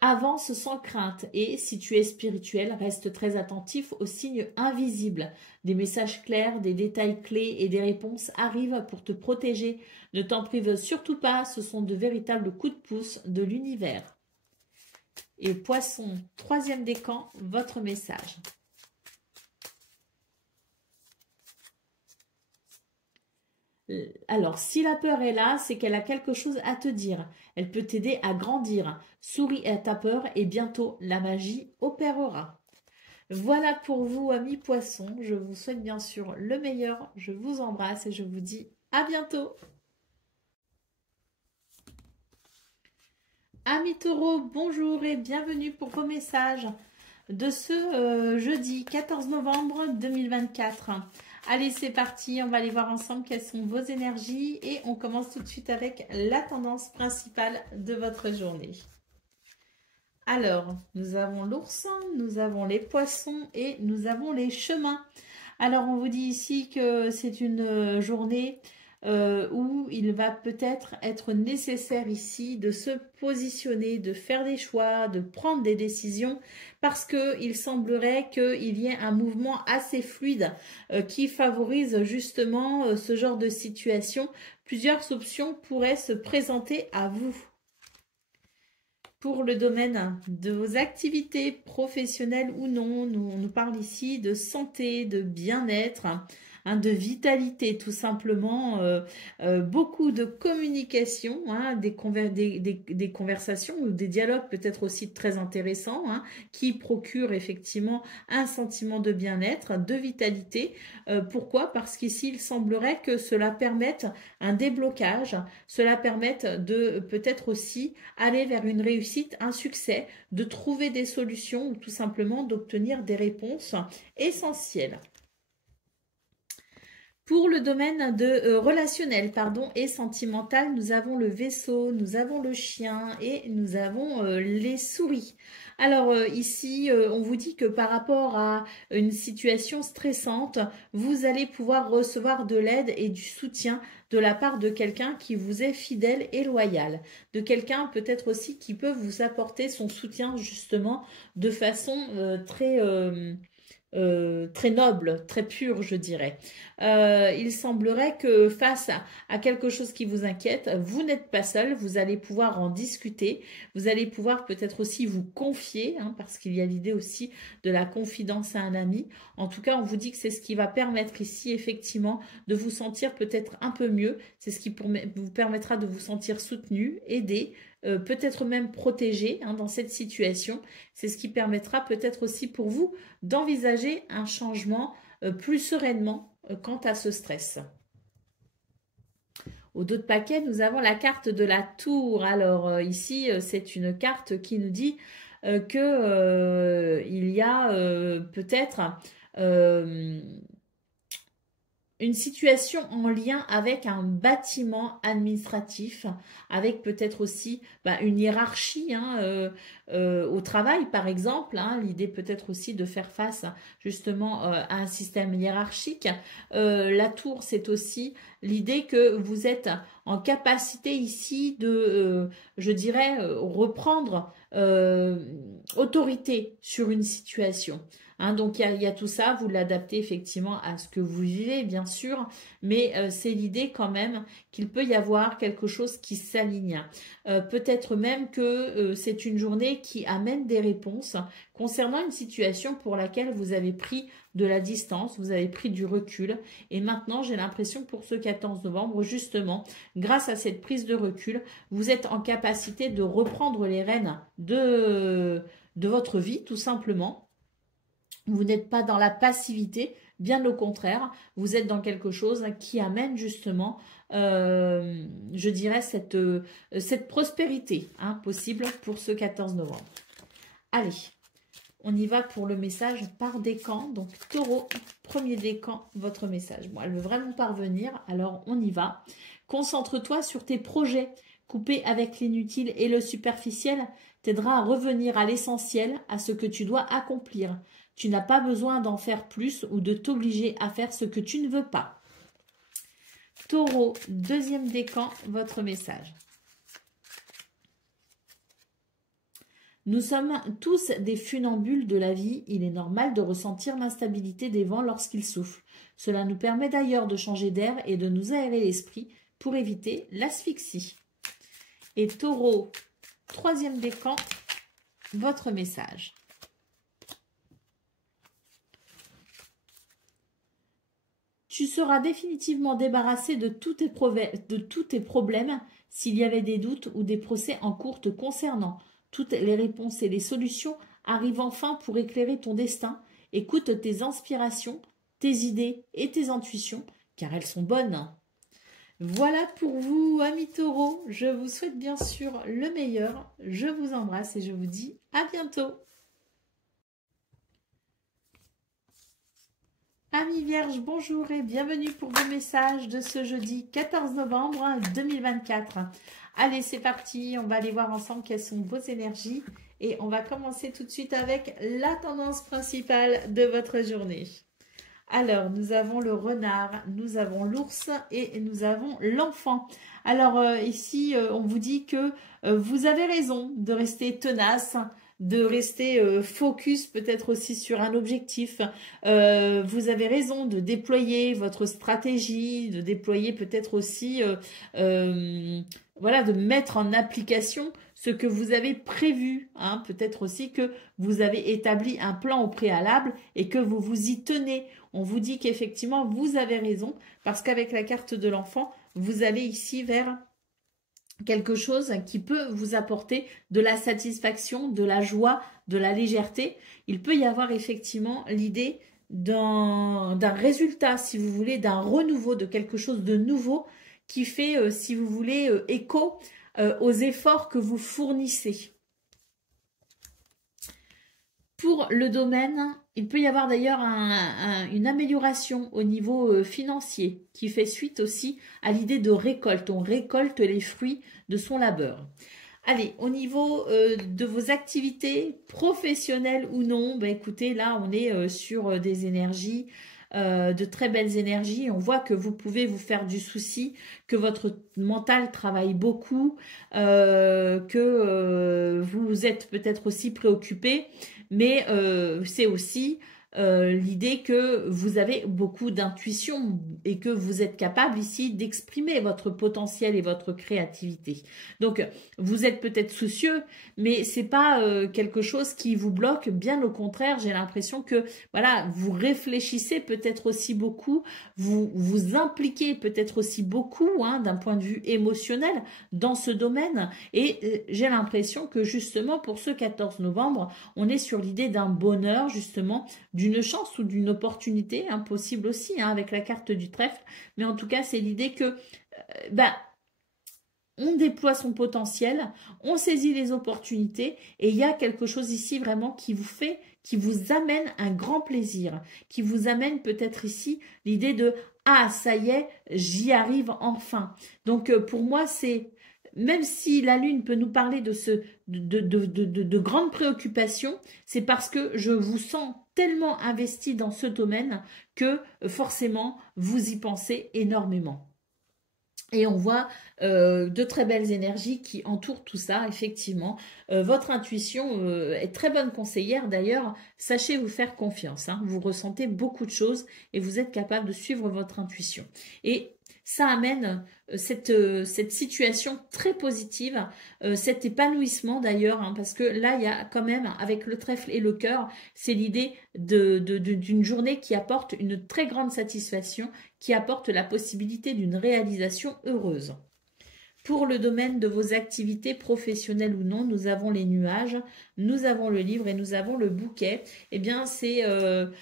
Avance sans crainte et, si tu es spirituel, reste très attentif aux signes invisibles. Des messages clairs, des détails clés et des réponses arrivent pour te protéger. Ne t'en prive surtout pas, ce sont de véritables coups de pouce de l'univers. Et poisson, troisième décan, votre message. Alors, si la peur est là, c'est qu'elle a quelque chose à te dire. Elle peut t'aider à grandir. Souris à ta peur et bientôt la magie opérera. Voilà pour vous, amis poissons. Je vous souhaite bien sûr le meilleur. Je vous embrasse et je vous dis à bientôt. Amis taureaux, bonjour et bienvenue pour vos messages de ce jeudi 14 novembre 2024. Allez, c'est parti, on va aller voir ensemble quelles sont vos énergies et on commence tout de suite avec la tendance principale de votre journée. Alors, nous avons l'ours, nous avons les poissons et nous avons les chemins. Alors, on vous dit ici que c'est une journée où il va peut-être être nécessaire ici de se positionner, de faire des choix, de prendre des décisions parce qu'il semblerait qu'il y ait un mouvement assez fluide qui favorise justement ce genre de situation. Plusieurs options pourraient se présenter à vous. Pour le domaine de vos activités professionnelles ou non, on nous parle ici de santé, de bien-être, hein, de vitalité tout simplement, beaucoup de communication, hein, des conversations ou des dialogues peut-être aussi très intéressants hein, qui procurent effectivement un sentiment de bien-être, de vitalité. Pourquoi? Parce qu'ici il semblerait que cela permette un déblocage, cela permette de peut-être aussi aller vers une réussite, un succès, de trouver des solutions ou tout simplement d'obtenir des réponses essentielles. Pour le domaine de relationnel et sentimental, nous avons le vaisseau, nous avons le chien et nous avons les souris. Alors ici, on vous dit que par rapport à une situation stressante, vous allez pouvoir recevoir de l'aide et du soutien de la part de quelqu'un qui vous est fidèle et loyal. De quelqu'un peut-être aussi qui peut vous apporter son soutien justement de façon très noble, très pure, je dirais. Il semblerait que face à quelque chose qui vous inquiète, vous n'êtes pas seul, vous allez pouvoir en discuter, vous allez pouvoir peut-être aussi vous confier, hein, parce qu'il y a l'idée aussi de la confidence à un ami. En tout cas, on vous dit que c'est ce qui va permettre ici, effectivement, de vous sentir peut-être un peu mieux. C'est ce qui vous permettra de vous sentir soutenu, aidé, peut-être même protégé hein, dans cette situation. C'est ce qui permettra peut-être aussi pour vous d'envisager un changement plus sereinement quant à ce stress. Au dos de paquet, nous avons la carte de la tour. Alors ici, c'est une carte qui nous dit il y a peut-être une situation en lien avec un bâtiment administratif, avec peut-être aussi une hiérarchie au travail, par exemple. L'idée peut-être aussi de faire face justement à un système hiérarchique. La tour, c'est aussi l'idée que vous êtes en capacité ici de, je dirais, reprendre autorité sur une situation. Donc il y a tout ça, vous l'adaptez effectivement à ce que vous vivez bien sûr, mais c'est l'idée quand même qu'il peut y avoir quelque chose qui s'aligne. Peut-être même que c'est une journée qui amène des réponses concernant une situation pour laquelle vous avez pris de la distance, vous avez pris du recul et maintenant j'ai l'impression que pour ce 14 novembre justement, grâce à cette prise de recul, vous êtes en capacité de reprendre les rênes de votre vie tout simplement. Vous n'êtes pas dans la passivité, bien au contraire, vous êtes dans quelque chose qui amène justement, je dirais, cette prospérité possible pour ce 14 novembre. Allez, on y va pour le message par décan. Donc, Taureau, premier décan, votre message. Bon, elle veut vraiment parvenir, alors on y va. Concentre-toi sur tes projets. Couper avec l'inutile et le superficiel t'aidera à revenir à l'essentiel, à ce que tu dois accomplir. Tu n'as pas besoin d'en faire plus ou de t'obliger à faire ce que tu ne veux pas. Taureau, deuxième décan, votre message. Nous sommes tous des funambules de la vie. Il est normal de ressentir l'instabilité des vents lorsqu'ils soufflent. Cela nous permet d'ailleurs de changer d'air et de nous aérer l'esprit pour éviter l'asphyxie. Et Taureau, troisième décan, votre message. Tu seras définitivement débarrassé de tous tes problèmes s'il y avait des doutes ou des procès en cours te concernant. Toutes les réponses et les solutions arrivent enfin pour éclairer ton destin. Écoute tes inspirations, tes idées et tes intuitions, car elles sont bonnes. Voilà pour vous, amis taureaux. Je vous souhaite bien sûr le meilleur. Je vous embrasse et je vous dis à bientôt. Amis Vierges, bonjour et bienvenue pour vos messages de ce jeudi 14 novembre 2024. Allez, c'est parti, on va aller voir ensemble quelles sont vos énergies et on va commencer tout de suite avec la tendance principale de votre journée. Alors, nous avons le renard, nous avons l'ours et nous avons l'enfant. Alors, ici, on vous dit que vous avez raison de rester tenace, de rester focus peut-être aussi sur un objectif. Vous avez raison de déployer votre stratégie, de déployer peut-être aussi, voilà, de mettre en application ce que vous avez prévu. Peut-être aussi que vous avez établi un plan au préalable et que vous vous y tenez. On vous dit qu'effectivement, vous avez raison parce qu'avec la carte de l'enfant, vous allez ici vers quelque chose qui peut vous apporter de la satisfaction, de la joie, de la légèreté. Il peut y avoir effectivement l'idée d'un résultat, si vous voulez, d'un renouveau, de quelque chose de nouveau qui fait, si vous voulez, écho aux efforts que vous fournissez. Pour le domaine, il peut y avoir d'ailleurs une amélioration au niveau financier qui fait suite aussi à l'idée de récolte. On récolte les fruits de son labeur. Allez, au niveau de vos activités professionnelles ou non, écoutez, là on est sur des énergies, de très belles énergies. On voit que vous pouvez vous faire du souci, que votre mental travaille beaucoup, que vous êtes peut-être aussi préoccupé. Mais c'est aussi l'idée que vous avez beaucoup d'intuition et que vous êtes capable ici d'exprimer votre potentiel et votre créativité. Donc, vous êtes peut-être soucieux, mais c'est pas quelque chose qui vous bloque. Bien au contraire, j'ai l'impression que voilà, vous réfléchissez peut-être aussi beaucoup, vous vous impliquez peut-être aussi beaucoup d'un point de vue émotionnel dans ce domaine. Et j'ai l'impression que justement pour ce 14 novembre, on est sur l'idée d'un bonheur justement, d'une chance ou d'une opportunité, possible aussi avec la carte du trèfle, mais en tout cas c'est l'idée que on déploie son potentiel, on saisit les opportunités et il y a quelque chose ici vraiment qui vous amène un grand plaisir, qui vous amène peut-être ici l'idée de « Ah, ça y est, j'y arrive enfin ». Donc pour moi, c'est, même si la Lune peut nous parler de grandes préoccupations, c'est parce que je vous sens tellement investi dans ce domaine que forcément, vous y pensez énormément. Et on voit de très belles énergies qui entourent tout ça, effectivement. Votre intuition est très bonne conseillère. D'ailleurs, sachez vous faire confiance. Hein. Vous ressentez beaucoup de choses et vous êtes capable de suivre votre intuition. Et ça amène cette situation très positive, cet épanouissement d'ailleurs, hein, parce que là, il y a quand même, avec le trèfle et le cœur, c'est l'idée d'une journée qui apporte une très grande satisfaction, qui apporte la possibilité d'une réalisation heureuse. Pour le domaine de vos activités professionnelles ou non, nous avons les nuages, nous avons le livre et nous avons le bouquet. Eh bien, ce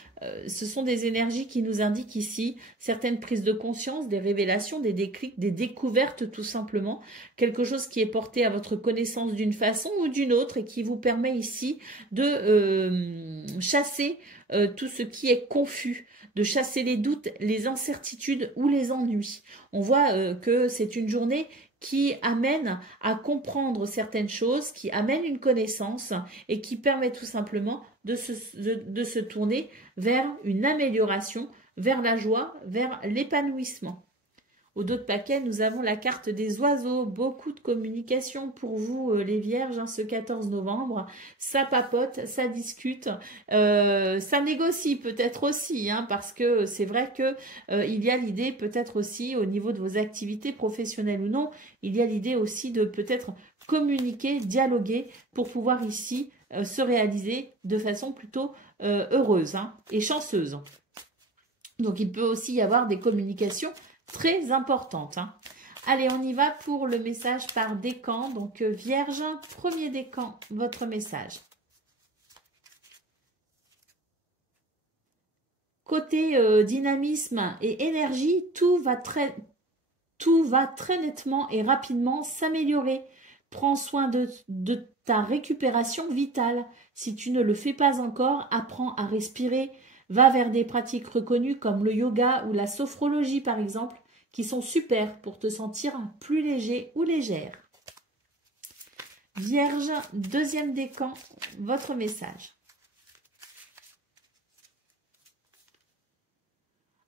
sont des énergies qui nous indiquent ici certaines prises de conscience, des révélations, des déclics, des découvertes tout simplement. Quelque chose qui est porté à votre connaissance d'une façon ou d'une autre et qui vous permet ici de chasser tout ce qui est confus, de chasser les doutes, les incertitudes ou les ennuis. On voit que c'est une journée qui amène à comprendre certaines choses, qui amène une connaissance et qui permet tout simplement de se tourner vers une amélioration, vers la joie, vers l'épanouissement. Au dos de paquet, nous avons la carte des oiseaux. Beaucoup de communication pour vous, les vierges, hein, ce 14 novembre. Ça papote, ça discute, ça négocie peut-être aussi, hein, parce que c'est vrai que il y a l'idée peut-être aussi au niveau de vos activités professionnelles ou non, il y a l'idée aussi de peut-être communiquer, dialoguer pour pouvoir ici se réaliser de façon plutôt heureuse, hein, et chanceuse. Donc il peut aussi y avoir des communications très importante. Hein. Allez, on y va pour le message par décan. Donc, Vierge, premier décan, votre message. Côté dynamisme et énergie, tout va très nettement et rapidement s'améliorer. Prends soin de ta récupération vitale. Si tu ne le fais pas encore, apprends à respirer. Va vers des pratiques reconnues comme le yoga ou la sophrologie par exemple, qui sont super pour te sentir plus léger ou légère. Vierge, deuxième décan, votre message.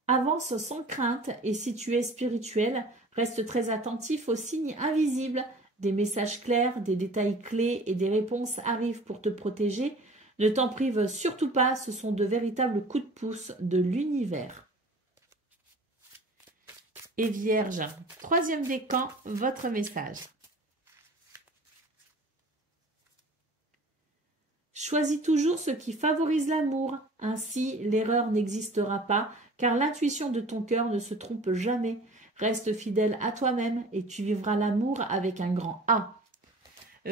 Avance sans crainte et si tu es spirituel, reste très attentif aux signes invisibles. Des messages clairs, des détails clés et des réponses arrivent pour te protéger. Ne t'en prive surtout pas, ce sont de véritables coups de pouce de l'univers. Et Vierge, troisième décan, votre message. Choisis toujours ce qui favorise l'amour, ainsi l'erreur n'existera pas, car l'intuition de ton cœur ne se trompe jamais. Reste fidèle à toi-même et tu vivras l'amour avec un grand A.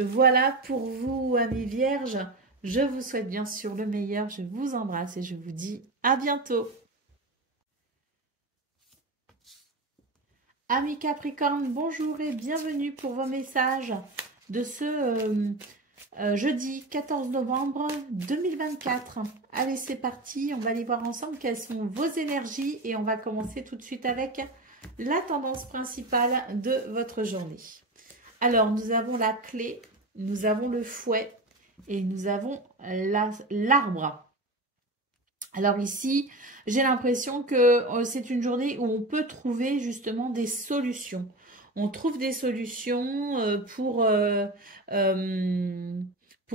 Voilà pour vous, amis vierges. Je vous souhaite bien sûr le meilleur. Je vous embrasse et je vous dis à bientôt. Amis Capricorne, bonjour et bienvenue pour vos messages de ce jeudi 14 novembre 2024. Allez, c'est parti. On va aller voir ensemble quelles sont vos énergies et on va commencer tout de suite avec la tendance principale de votre journée. Alors, nous avons la clé, nous avons le fouet et nous avons l'arbre. Alors ici, j'ai l'impression que c'est une journée où on peut trouver justement des solutions. On trouve des solutions pour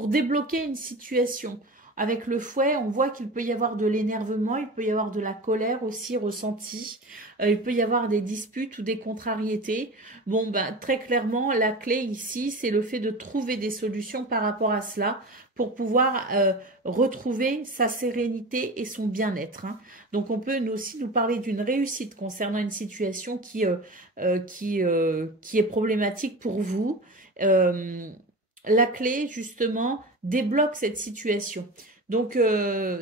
débloquer une situation. Avec le fouet, on voit qu'il peut y avoir de l'énervement, il peut y avoir de la colère aussi ressentie, il peut y avoir des disputes ou des contrariétés. Bon, ben, très clairement, la clé ici, c'est le fait de trouver des solutions par rapport à cela pour pouvoir retrouver sa sérénité et son bien-être. Hein. Donc, on peut aussi nous parler d'une réussite concernant une situation qui est problématique pour vous. La clé, justement, débloque cette situation. Donc,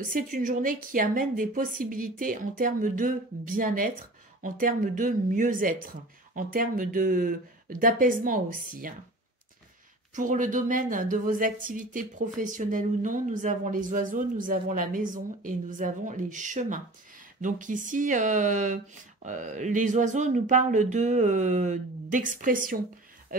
c'est une journée qui amène des possibilités en termes de bien-être, en termes de mieux-être, en termes de d'apaisement aussi, hein. Pour le domaine de vos activités professionnelles ou non, nous avons les oiseaux, nous avons la maison et nous avons les chemins. Donc ici, les oiseaux nous parlent d'expression,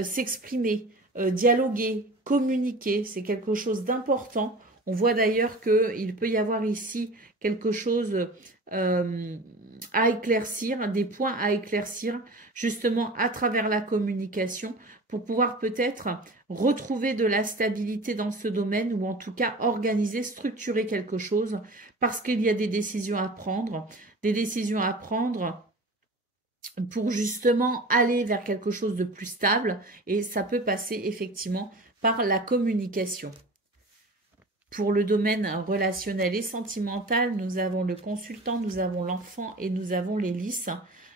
s'exprimer, dialoguer, communiquer. C'est quelque chose d'important. On voit d'ailleurs qu'il peut y avoir ici quelque chose à éclaircir, des points à éclaircir, justement à travers la communication, pour pouvoir peut-être retrouver de la stabilité dans ce domaine ou en tout cas organiser, structurer quelque chose parce qu'il y a des décisions à prendre pour justement aller vers quelque chose de plus stable et ça peut passer effectivement par la communication. Pour le domaine relationnel et sentimental, nous avons le consultant, nous avons l'enfant et nous avons les lys.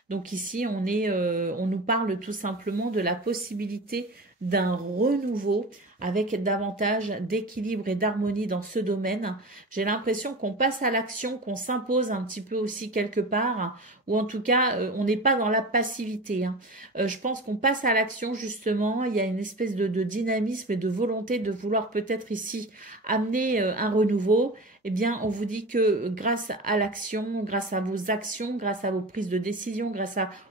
Donc ici, on nous parle tout simplement de la possibilité d'un renouveau avec davantage d'équilibre et d'harmonie dans ce domaine. J'ai l'impression qu'on passe à l'action, qu'on s'impose un petit peu aussi quelque part, ou en tout cas, on n'est pas dans la passivité, hein. Je pense qu'on passe à l'action justement, il y a une espèce de dynamisme et de volonté de vouloir peut-être ici amener un renouveau. Eh bien, on vous dit que grâce à l'action, grâce à vos actions, grâce à vos prises de décision,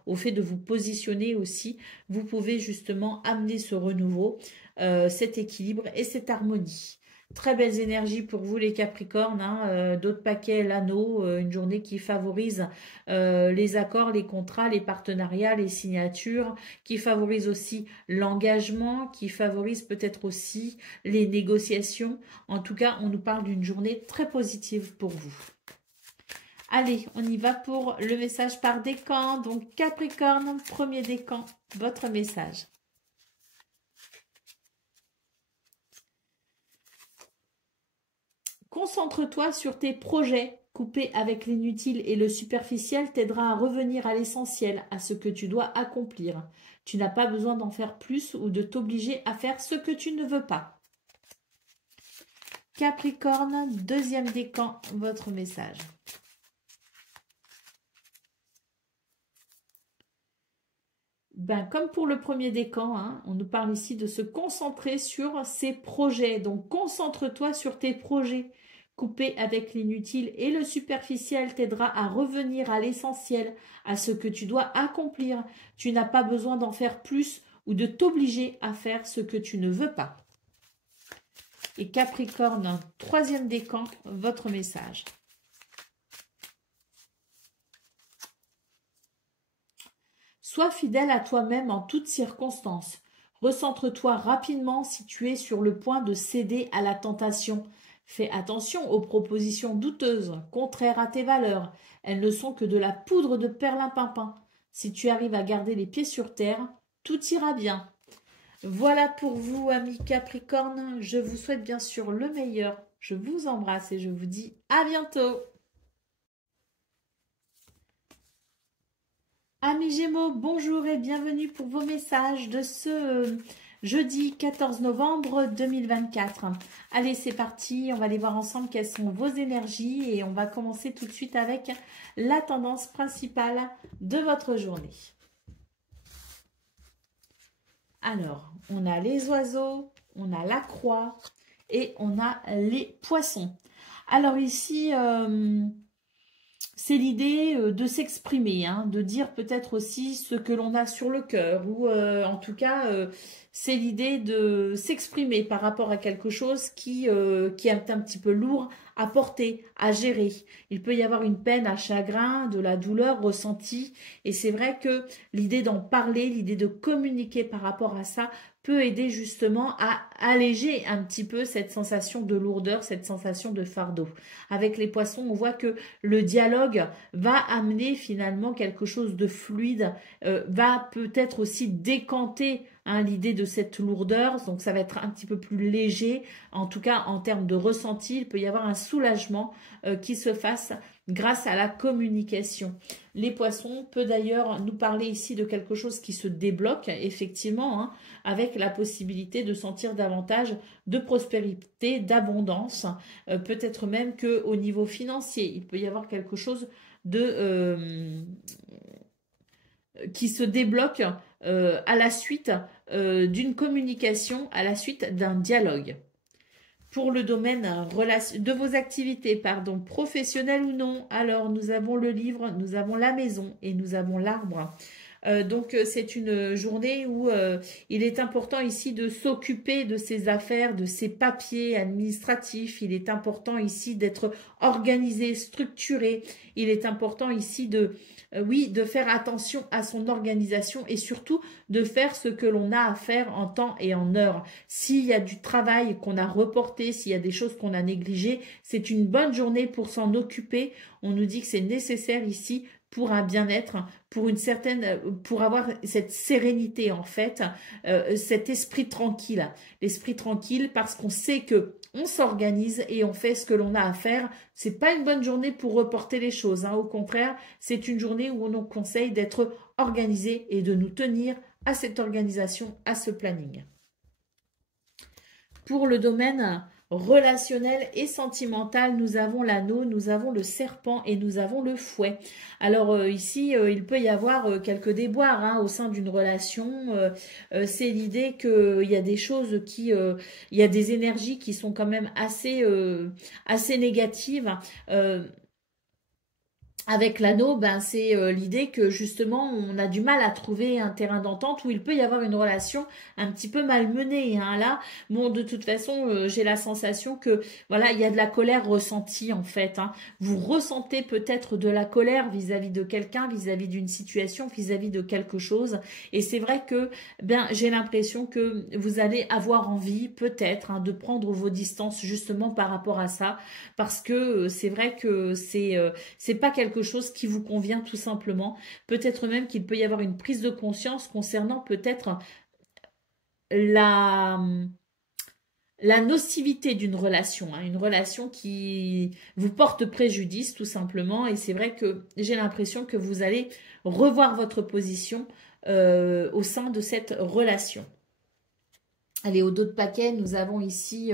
au fait de vous positionner aussi, vous pouvez justement amener ce renouveau, cet équilibre et cette harmonie. Très belles énergies pour vous les Capricornes, hein, d'autres paquets, l'anneau, une journée qui favorise les accords, les contrats, les partenariats, les signatures, qui favorise aussi l'engagement, qui favorise peut-être aussi les négociations. En tout cas, on nous parle d'une journée très positive pour vous. Allez, on y va pour le message par décan. Donc Capricorne, premier décan, votre message. Concentre-toi sur tes projets. Couper avec l'inutile et le superficiel t'aidera à revenir à l'essentiel, à ce que tu dois accomplir. Tu n'as pas besoin d'en faire plus ou de t'obliger à faire ce que tu ne veux pas. Capricorne, deuxième décan, votre message. Ben, comme pour le premier décan, hein, on nous parle ici de se concentrer sur ses projets. Donc, concentre-toi sur tes projets. Couper avec l'inutile et le superficiel t'aidera à revenir à l'essentiel, à ce que tu dois accomplir. Tu n'as pas besoin d'en faire plus ou de t'obliger à faire ce que tu ne veux pas. Et Capricorne, troisième décan, votre message. Sois fidèle à toi-même en toutes circonstances. Recentre-toi rapidement si tu es sur le point de céder à la tentation. Fais attention aux propositions douteuses, contraires à tes valeurs. Elles ne sont que de la poudre de perlimpinpin. Si tu arrives à garder les pieds sur terre, tout ira bien. Voilà pour vous, amis Capricorne. Je vous souhaite bien sûr le meilleur. Je vous embrasse et je vous dis à bientôt. Amis Gémeaux, bonjour et bienvenue pour vos messages de ce jeudi 14 novembre 2024. Allez, c'est parti, on va aller voir ensemble quelles sont vos énergies et on va commencer tout de suite avec la tendance principale de votre journée. Alors, on a les oiseaux, on a la croix et on a les poissons. Alors ici... c'est l'idée de s'exprimer, hein, de dire peut-être aussi ce que l'on a sur le cœur ou en tout cas c'est l'idée de s'exprimer par rapport à quelque chose qui est un petit peu lourd à porter, à gérer. Il peut y avoir une peine, un chagrin, de la douleur ressentie et c'est vrai que l'idée d'en parler, l'idée de communiquer par rapport à ça peut aider justement à alléger un petit peu cette sensation de lourdeur, cette sensation de fardeau. Avec les poissons, on voit que le dialogue va amener finalement quelque chose de fluide, va peut-être aussi décanter l'idée de cette lourdeur, donc ça va être un petit peu plus léger, en tout cas en termes de ressenti, il peut y avoir un soulagement qui se fasse grâce à la communication. Les poissons peut d'ailleurs nous parler ici de quelque chose qui se débloque, effectivement, hein, avec la possibilité de sentir davantage de prospérité, d'abondance, peut-être même qu'au niveau financier, il peut y avoir quelque chose de qui se débloque à la suite d'une communication, à la suite d'un dialogue. Pour le domaine de vos activités, pardon, professionnelles ou non, alors nous avons le livre, nous avons la maison et nous avons l'arbre. Donc c'est une journée où il est important ici de s'occuper de ses affaires, de ses papiers administratifs. Il est important ici d'être organisé, structuré. Il est important ici de, oui, de faire attention à son organisation et surtout de faire ce que l'on a à faire en temps et en heure. S'il y a du travail qu'on a reporté, s'il y a des choses qu'on a négligées, c'est une bonne journée pour s'en occuper. On nous dit que c'est nécessaire ici pour un bien-être, pour une certaine, pour avoir cette sérénité en fait, cet esprit tranquille. L'esprit tranquille parce qu'on sait que on s'organise et on fait ce que l'on a à faire. C'est pas une bonne journée pour reporter les choses, hein. Au contraire, c'est une journée où on nous conseille d'être organisé et de nous tenir à cette organisation, à ce planning. Pour le domaine relationnel et sentimental, nous avons l'anneau, nous avons le serpent et nous avons le fouet. Alors ici, il peut y avoir quelques déboires hein, au sein d'une relation. C'est l'idée qu'il y a des choses qui, il y a des énergies qui sont quand même assez négatives. Avec l'anneau, ben, c'est l'idée que justement on a du mal à trouver un terrain d'entente où il peut y avoir une relation un petit peu malmenée. Hein. Là, bon, de toute façon, j'ai la sensation que voilà, il y a de la colère ressentie en fait. Hein. Vous ressentez peut-être de la colère vis-à-vis de quelqu'un, vis-à-vis d'une situation, vis-à-vis de quelque chose. Et c'est vrai que ben j'ai l'impression que vous allez avoir envie peut-être hein, de prendre vos distances justement par rapport à ça, parce que c'est vrai que c'est pas quelque chose qui vous convient tout simplement. Peut-être même qu'il peut y avoir une prise de conscience concernant peut-être la, la nocivité d'une relation, hein, une relation qui vous porte préjudice tout simplement. Et c'est vrai que j'ai l'impression que vous allez revoir votre position au sein de cette relation. Allez, au dos de paquet, nous avons ici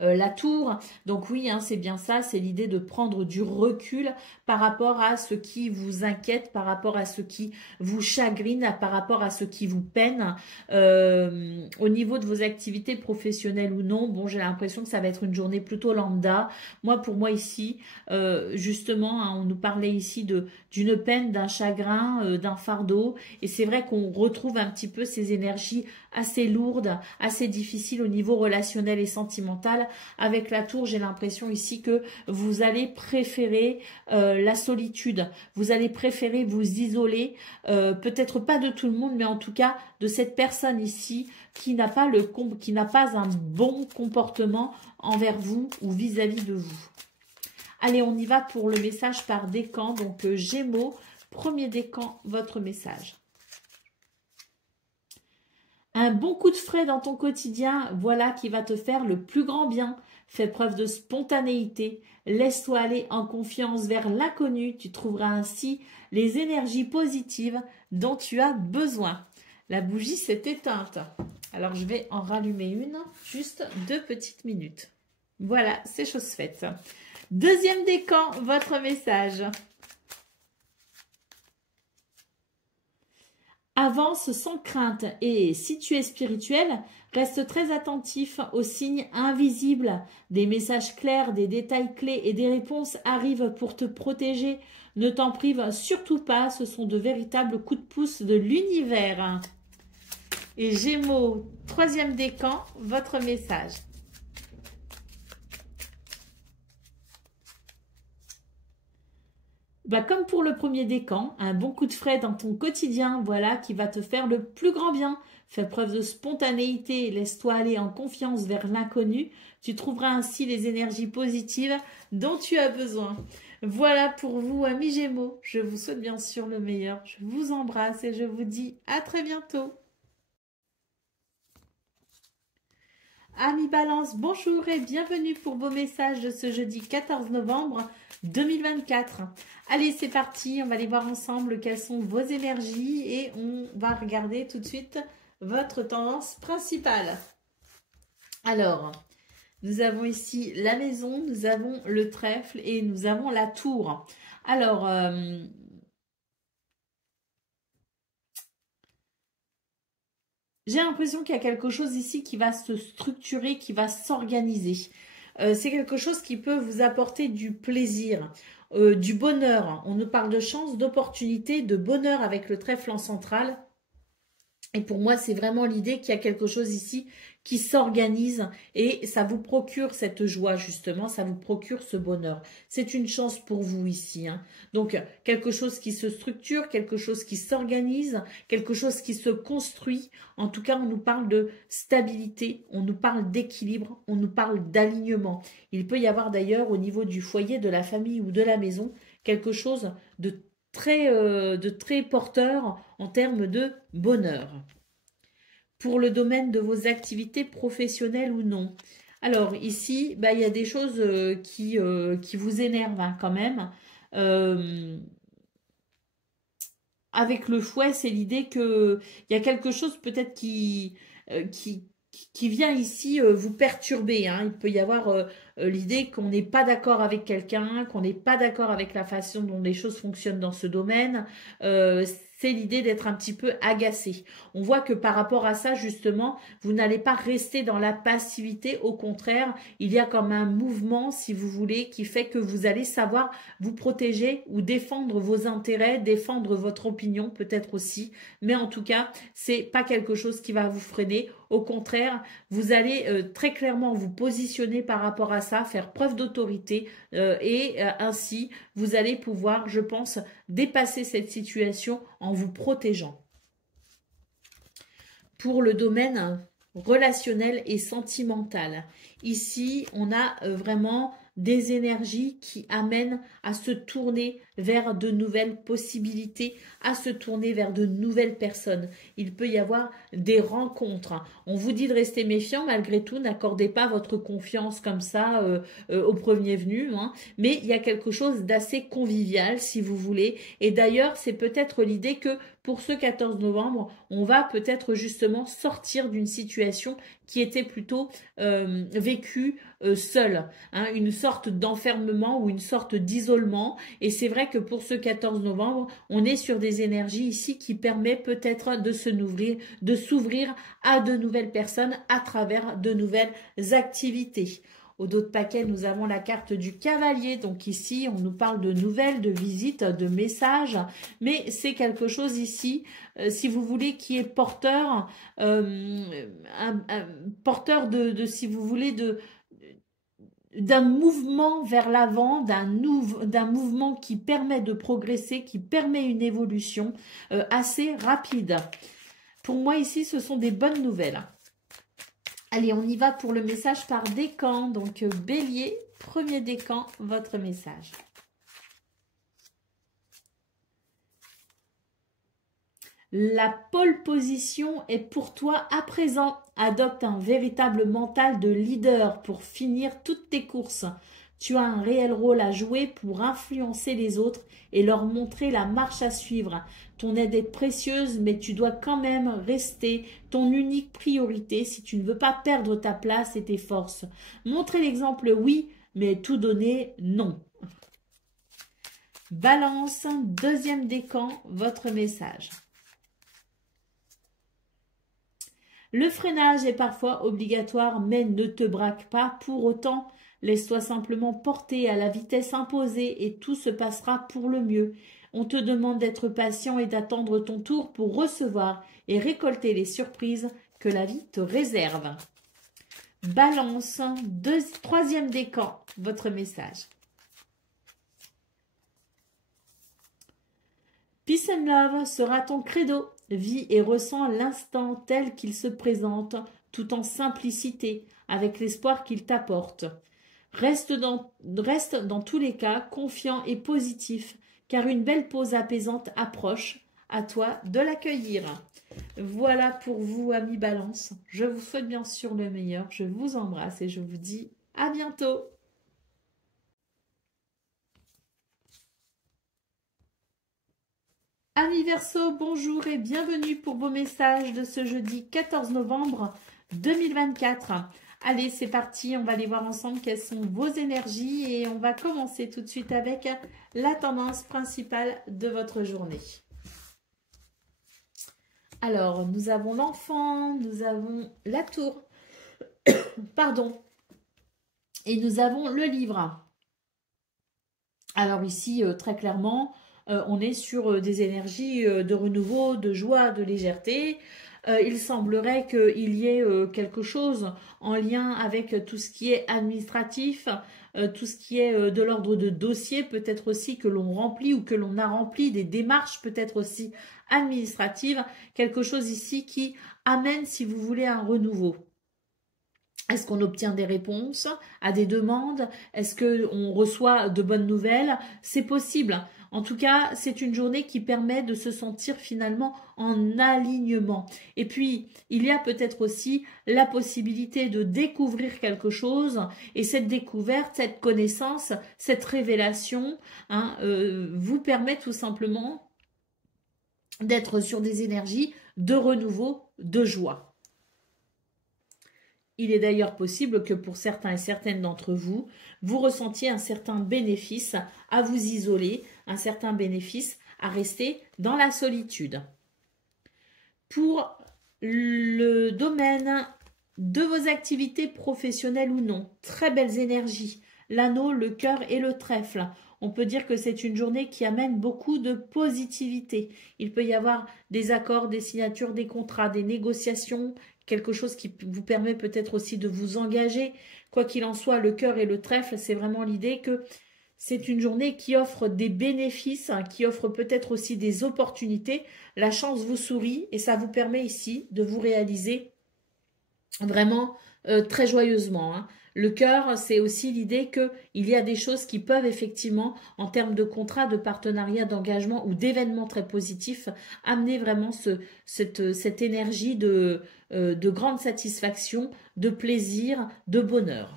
la tour. Donc oui, hein, c'est bien ça, c'est l'idée de prendre du recul par rapport à ce qui vous inquiète, par rapport à ce qui vous chagrine, par rapport à ce qui vous peine. Au niveau de vos activités professionnelles ou non, bon, j'ai l'impression que ça va être une journée plutôt lambda. Moi, pour moi ici, justement, hein, on nous parlait ici d'une peine, d'un chagrin, d'un fardeau. Et c'est vrai qu'on retrouve un petit peu ces énergies assez lourdes, assez difficiles au niveau relationnel et sentimental. Avec la tour, j'ai l'impression ici que vous allez préférer la solitude. Vous allez préférer vous isoler, peut-être pas de tout le monde, mais en tout cas de cette personne ici qui n'a pas un bon comportement envers vous ou vis-à-vis de vous. Allez, on y va pour le message par décan. Donc, Gémeaux, premier décan, votre message. Un bon coup de frais dans ton quotidien, voilà qui va te faire le plus grand bien. Fais preuve de spontanéité, laisse-toi aller en confiance vers l'inconnu. Tu trouveras ainsi les énergies positives dont tu as besoin. La bougie s'est éteinte. Alors, je vais en rallumer une, juste 2 petites minutes. Voilà, c'est chose faite. Deuxième décan, votre message. Avance sans crainte et si tu es spirituel, reste très attentif aux signes invisibles. Des messages clairs, des détails clés et des réponses arrivent pour te protéger. Ne t'en prive surtout pas, ce sont de véritables coups de pouce de l'univers. Et Gémeaux, troisième décan, votre message. Bah, comme pour le premier décan, un bon coup de frais dans ton quotidien, voilà, qui va te faire le plus grand bien. Fais preuve de spontanéité, laisse-toi aller en confiance vers l'inconnu. Tu trouveras ainsi les énergies positives dont tu as besoin. Voilà pour vous, amis Gémeaux. Je vous souhaite bien sûr le meilleur. Je vous embrasse et je vous dis à très bientôt. Amis Balance, bonjour et bienvenue pour vos messages de ce jeudi 14 novembre 2024. Allez, c'est parti, on va aller voir ensemble quelles sont vos énergies et on va regarder tout de suite votre tendance principale. Alors, nous avons ici la maison, nous avons le trèfle et nous avons la tour. Alors, J'ai l'impression qu'il y a quelque chose ici qui va se structurer, qui va s'organiser. C'est quelque chose qui peut vous apporter du plaisir, du bonheur. On nous parle de chance, d'opportunité, de bonheur avec le trèfle en centrale. Et pour moi, c'est vraiment l'idée qu'il y a quelque chose ici qui s'organise et ça vous procure cette joie, justement, ça vous procure ce bonheur. C'est une chance pour vous ici, hein. Donc, quelque chose qui se structure, quelque chose qui s'organise, quelque chose qui se construit. En tout cas, on nous parle de stabilité, on nous parle d'équilibre, on nous parle d'alignement. Il peut y avoir d'ailleurs au niveau du foyer, de la famille ou de la maison, quelque chose de très porteur en termes de bonheur. Pour le domaine de vos activités professionnelles ou non. Alors ici, bah, il y a des choses qui vous énervent, hein, quand même. Avec le fouet, c'est l'idée que il y a quelque chose peut-être qui vient ici vous perturber, hein. Il peut y avoir l'idée qu'on n'est pas d'accord avec quelqu'un, qu'on n'est pas d'accord avec la façon dont les choses fonctionnent dans ce domaine. C'est l'idée d'être un petit peu agacé. On voit que par rapport à ça, justement, vous n'allez pas rester dans la passivité. Au contraire, il y a comme un mouvement, si vous voulez, qui fait que vous allez savoir vous protéger ou défendre vos intérêts, défendre votre opinion peut-être aussi. Mais en tout cas, c'est pas quelque chose qui va vous freiner. Au contraire, vous allez très clairement vous positionner par rapport à ça, faire preuve d'autorité et ainsi, vous allez pouvoir, je pense, dépasser cette situation en vous protégeant. Pour le domaine relationnel et sentimental, ici, on a vraiment des énergies qui amènent à se tourner vers de nouvelles possibilités, à se tourner vers de nouvelles personnes. Il peut y avoir des rencontres. On vous dit de rester méfiant, malgré tout, n'accordez pas votre confiance comme ça au premier venu, hein. Mais il y a quelque chose d'assez convivial, si vous voulez. Et d'ailleurs, c'est peut-être l'idée que pour ce 14 novembre, on va peut-être justement sortir d'une situation qui était plutôt vécue seule, hein, une sorte d'enfermement ou une sorte d'isolement. Et c'est vrai que pour ce 14 novembre, on est sur des énergies ici qui permettent peut-être de s'ouvrir à de nouvelles personnes à travers de nouvelles activités. Au dos de paquet, nous avons la carte du cavalier. Donc ici, on nous parle de nouvelles, de visites, de messages. Mais c'est quelque chose ici, si vous voulez, qui est porteur, porteur si vous voulez, d'un mouvement vers l'avant, d'un mouvement qui permet de progresser, qui permet une évolution assez rapide. Pour moi, ici, ce sont des bonnes nouvelles. Allez, on y va pour le message par décan. Donc, Bélier, premier décan, votre message. La pole position est pour toi à présent. Adopte un véritable mental de leader pour finir toutes tes courses. Tu as un réel rôle à jouer pour influencer les autres et leur montrer la marche à suivre. Ton aide est précieuse, mais tu dois quand même rester ton unique priorité si tu ne veux pas perdre ta place et tes forces. Montrer l'exemple, oui, mais tout donner, non. Balance, deuxième décan, votre message. Le freinage est parfois obligatoire, mais ne te braque pas pour autant. Laisse-toi simplement porter à la vitesse imposée et tout se passera pour le mieux. On te demande d'être patient et d'attendre ton tour pour recevoir et récolter les surprises que la vie te réserve. Balance, troisième décan, votre message. Peace and love sera ton credo. Vis et ressens l'instant tel qu'il se présente, tout en simplicité, avec l'espoir qu'il t'apporte. Reste dans tous les cas confiant et positif, car une belle pause apaisante approche. À toi de l'accueillir. Voilà pour vous, amis Balance. Je vous souhaite bien sûr le meilleur. Je vous embrasse et je vous dis à bientôt. Amis Verseau, bonjour et bienvenue pour vos messages de ce jeudi 14 novembre 2024. Allez, c'est parti, on va aller voir ensemble quelles sont vos énergies et on va commencer tout de suite avec la tendance principale de votre journée. Alors, nous avons l'enfant, nous avons la tour, pardon, et nous avons le livre. Alors ici, très clairement, on est sur des énergies de renouveau, de joie, de légèreté. Il semblerait qu'il y ait quelque chose en lien avec tout ce qui est administratif, tout ce qui est de l'ordre de dossier, peut-être aussi que l'on remplit ou que l'on a rempli, des démarches peut-être aussi administratives, quelque chose ici qui amène, si vous voulez, un renouveau. Est-ce qu'on obtient des réponses à des demandes? Est-ce qu'on reçoit de bonnes nouvelles? C'est possible. En tout cas, c'est une journée qui permet de se sentir finalement en alignement. Et puis, il y a peut-être aussi la possibilité de découvrir quelque chose. Et cette découverte, cette connaissance, cette révélation vous permet tout simplement d'être sur des énergies de renouveau, de joie. Il est d'ailleurs possible que pour certains et certaines d'entre vous, vous ressentiez un certain bénéfice à vous isoler, un certain bénéfice à rester dans la solitude. Pour le domaine de vos activités professionnelles ou non, très belles énergies, l'anneau, le cœur et le trèfle. On peut dire que c'est une journée qui amène beaucoup de positivité. Il peut y avoir des accords, des signatures, des contrats, des négociations, quelque chose qui vous permet peut-être aussi de vous engager. Quoi qu'il en soit, le cœur et le trèfle, c'est vraiment l'idée que c'est une journée qui offre des bénéfices, qui offre peut-être aussi des opportunités. La chance vous sourit et ça vous permet ici de vous réaliser vraiment très joyeusement. Le cœur, c'est aussi l'idée qu'il y a des choses qui peuvent effectivement, en termes de contrat, de partenariat, d'engagement ou d'événements très positifs, amener vraiment cette énergie de grande satisfaction, de plaisir, de bonheur.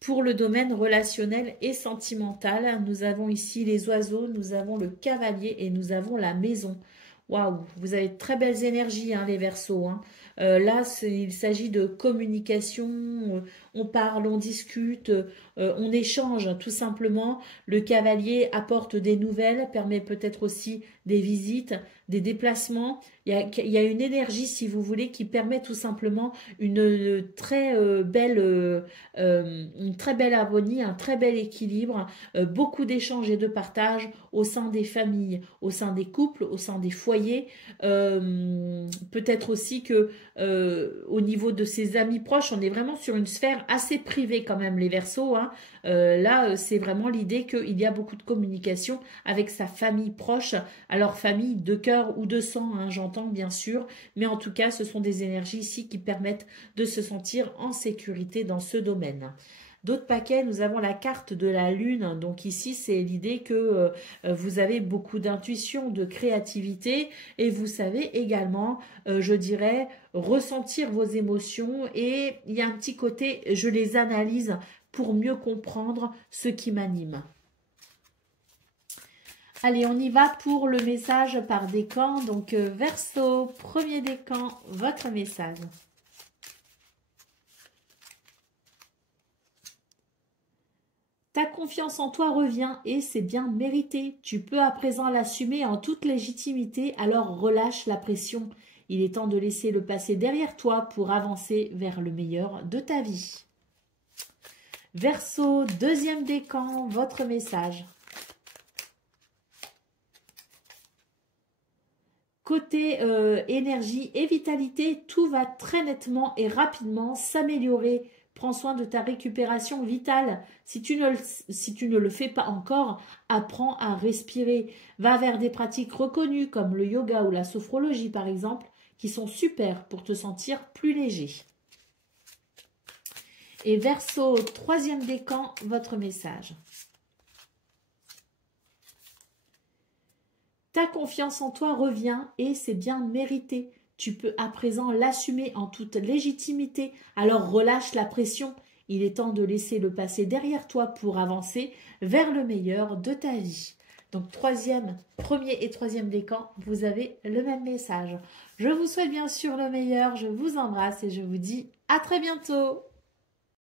Pour le domaine relationnel et sentimental, nous avons ici les oiseaux, nous avons le cavalier et nous avons la maison. Waouh, vous avez de très belles énergies, les Verseaux. Là, il s'agit de communication, on parle, on discute, on échange tout simplement. Le cavalier apporte des nouvelles, permet peut-être aussi des visites, des déplacements. Il y a une énergie, si vous voulez, qui permet tout simplement une très belle harmonie, un très bel équilibre, beaucoup d'échanges et de partage au sein des familles, au sein des couples, au sein des foyers. Peut-être aussi que au niveau de ses amis proches, on est vraiment sur une sphère assez privée quand même, les Verseaux. Là, c'est vraiment l'idée qu'il y a beaucoup de communication avec sa famille proche, alors famille de cœur ou de sang, j'entends bien sûr, mais en tout cas, ce sont des énergies ici qui permettent de se sentir en sécurité dans ce domaine. D'autres paquets, nous avons la carte de la lune. Donc ici, c'est l'idée que vous avez beaucoup d'intuition, de créativité et vous savez également, je dirais, ressentir vos émotions. Et il y a un petit côté, je les analyse pour mieux comprendre ce qui m'anime. Allez, on y va pour le message par décan. Donc, Verseau, premier décan, votre message. Ta confiance en toi revient et c'est bien mérité. Tu peux à présent l'assumer en toute légitimité, alors relâche la pression. Il est temps de laisser le passé derrière toi pour avancer vers le meilleur de ta vie. Verseau, deuxième décan, votre message. Côté énergie et vitalité, tout va très nettement et rapidement s'améliorer. Prends soin de ta récupération vitale. Si tu ne le fais pas encore, apprends à respirer. Va vers des pratiques reconnues comme le yoga ou la sophrologie par exemple, qui sont super pour te sentir plus léger. Et Verseau, troisième décan, votre message. Ta confiance en toi revient et c'est bien mérité. Tu peux à présent l'assumer en toute légitimité. Alors relâche la pression. Il est temps de laisser le passé derrière toi pour avancer vers le meilleur de ta vie. Donc premier et troisième décan, vous avez le même message. Je vous souhaite bien sûr le meilleur. Je vous embrasse et je vous dis à très bientôt.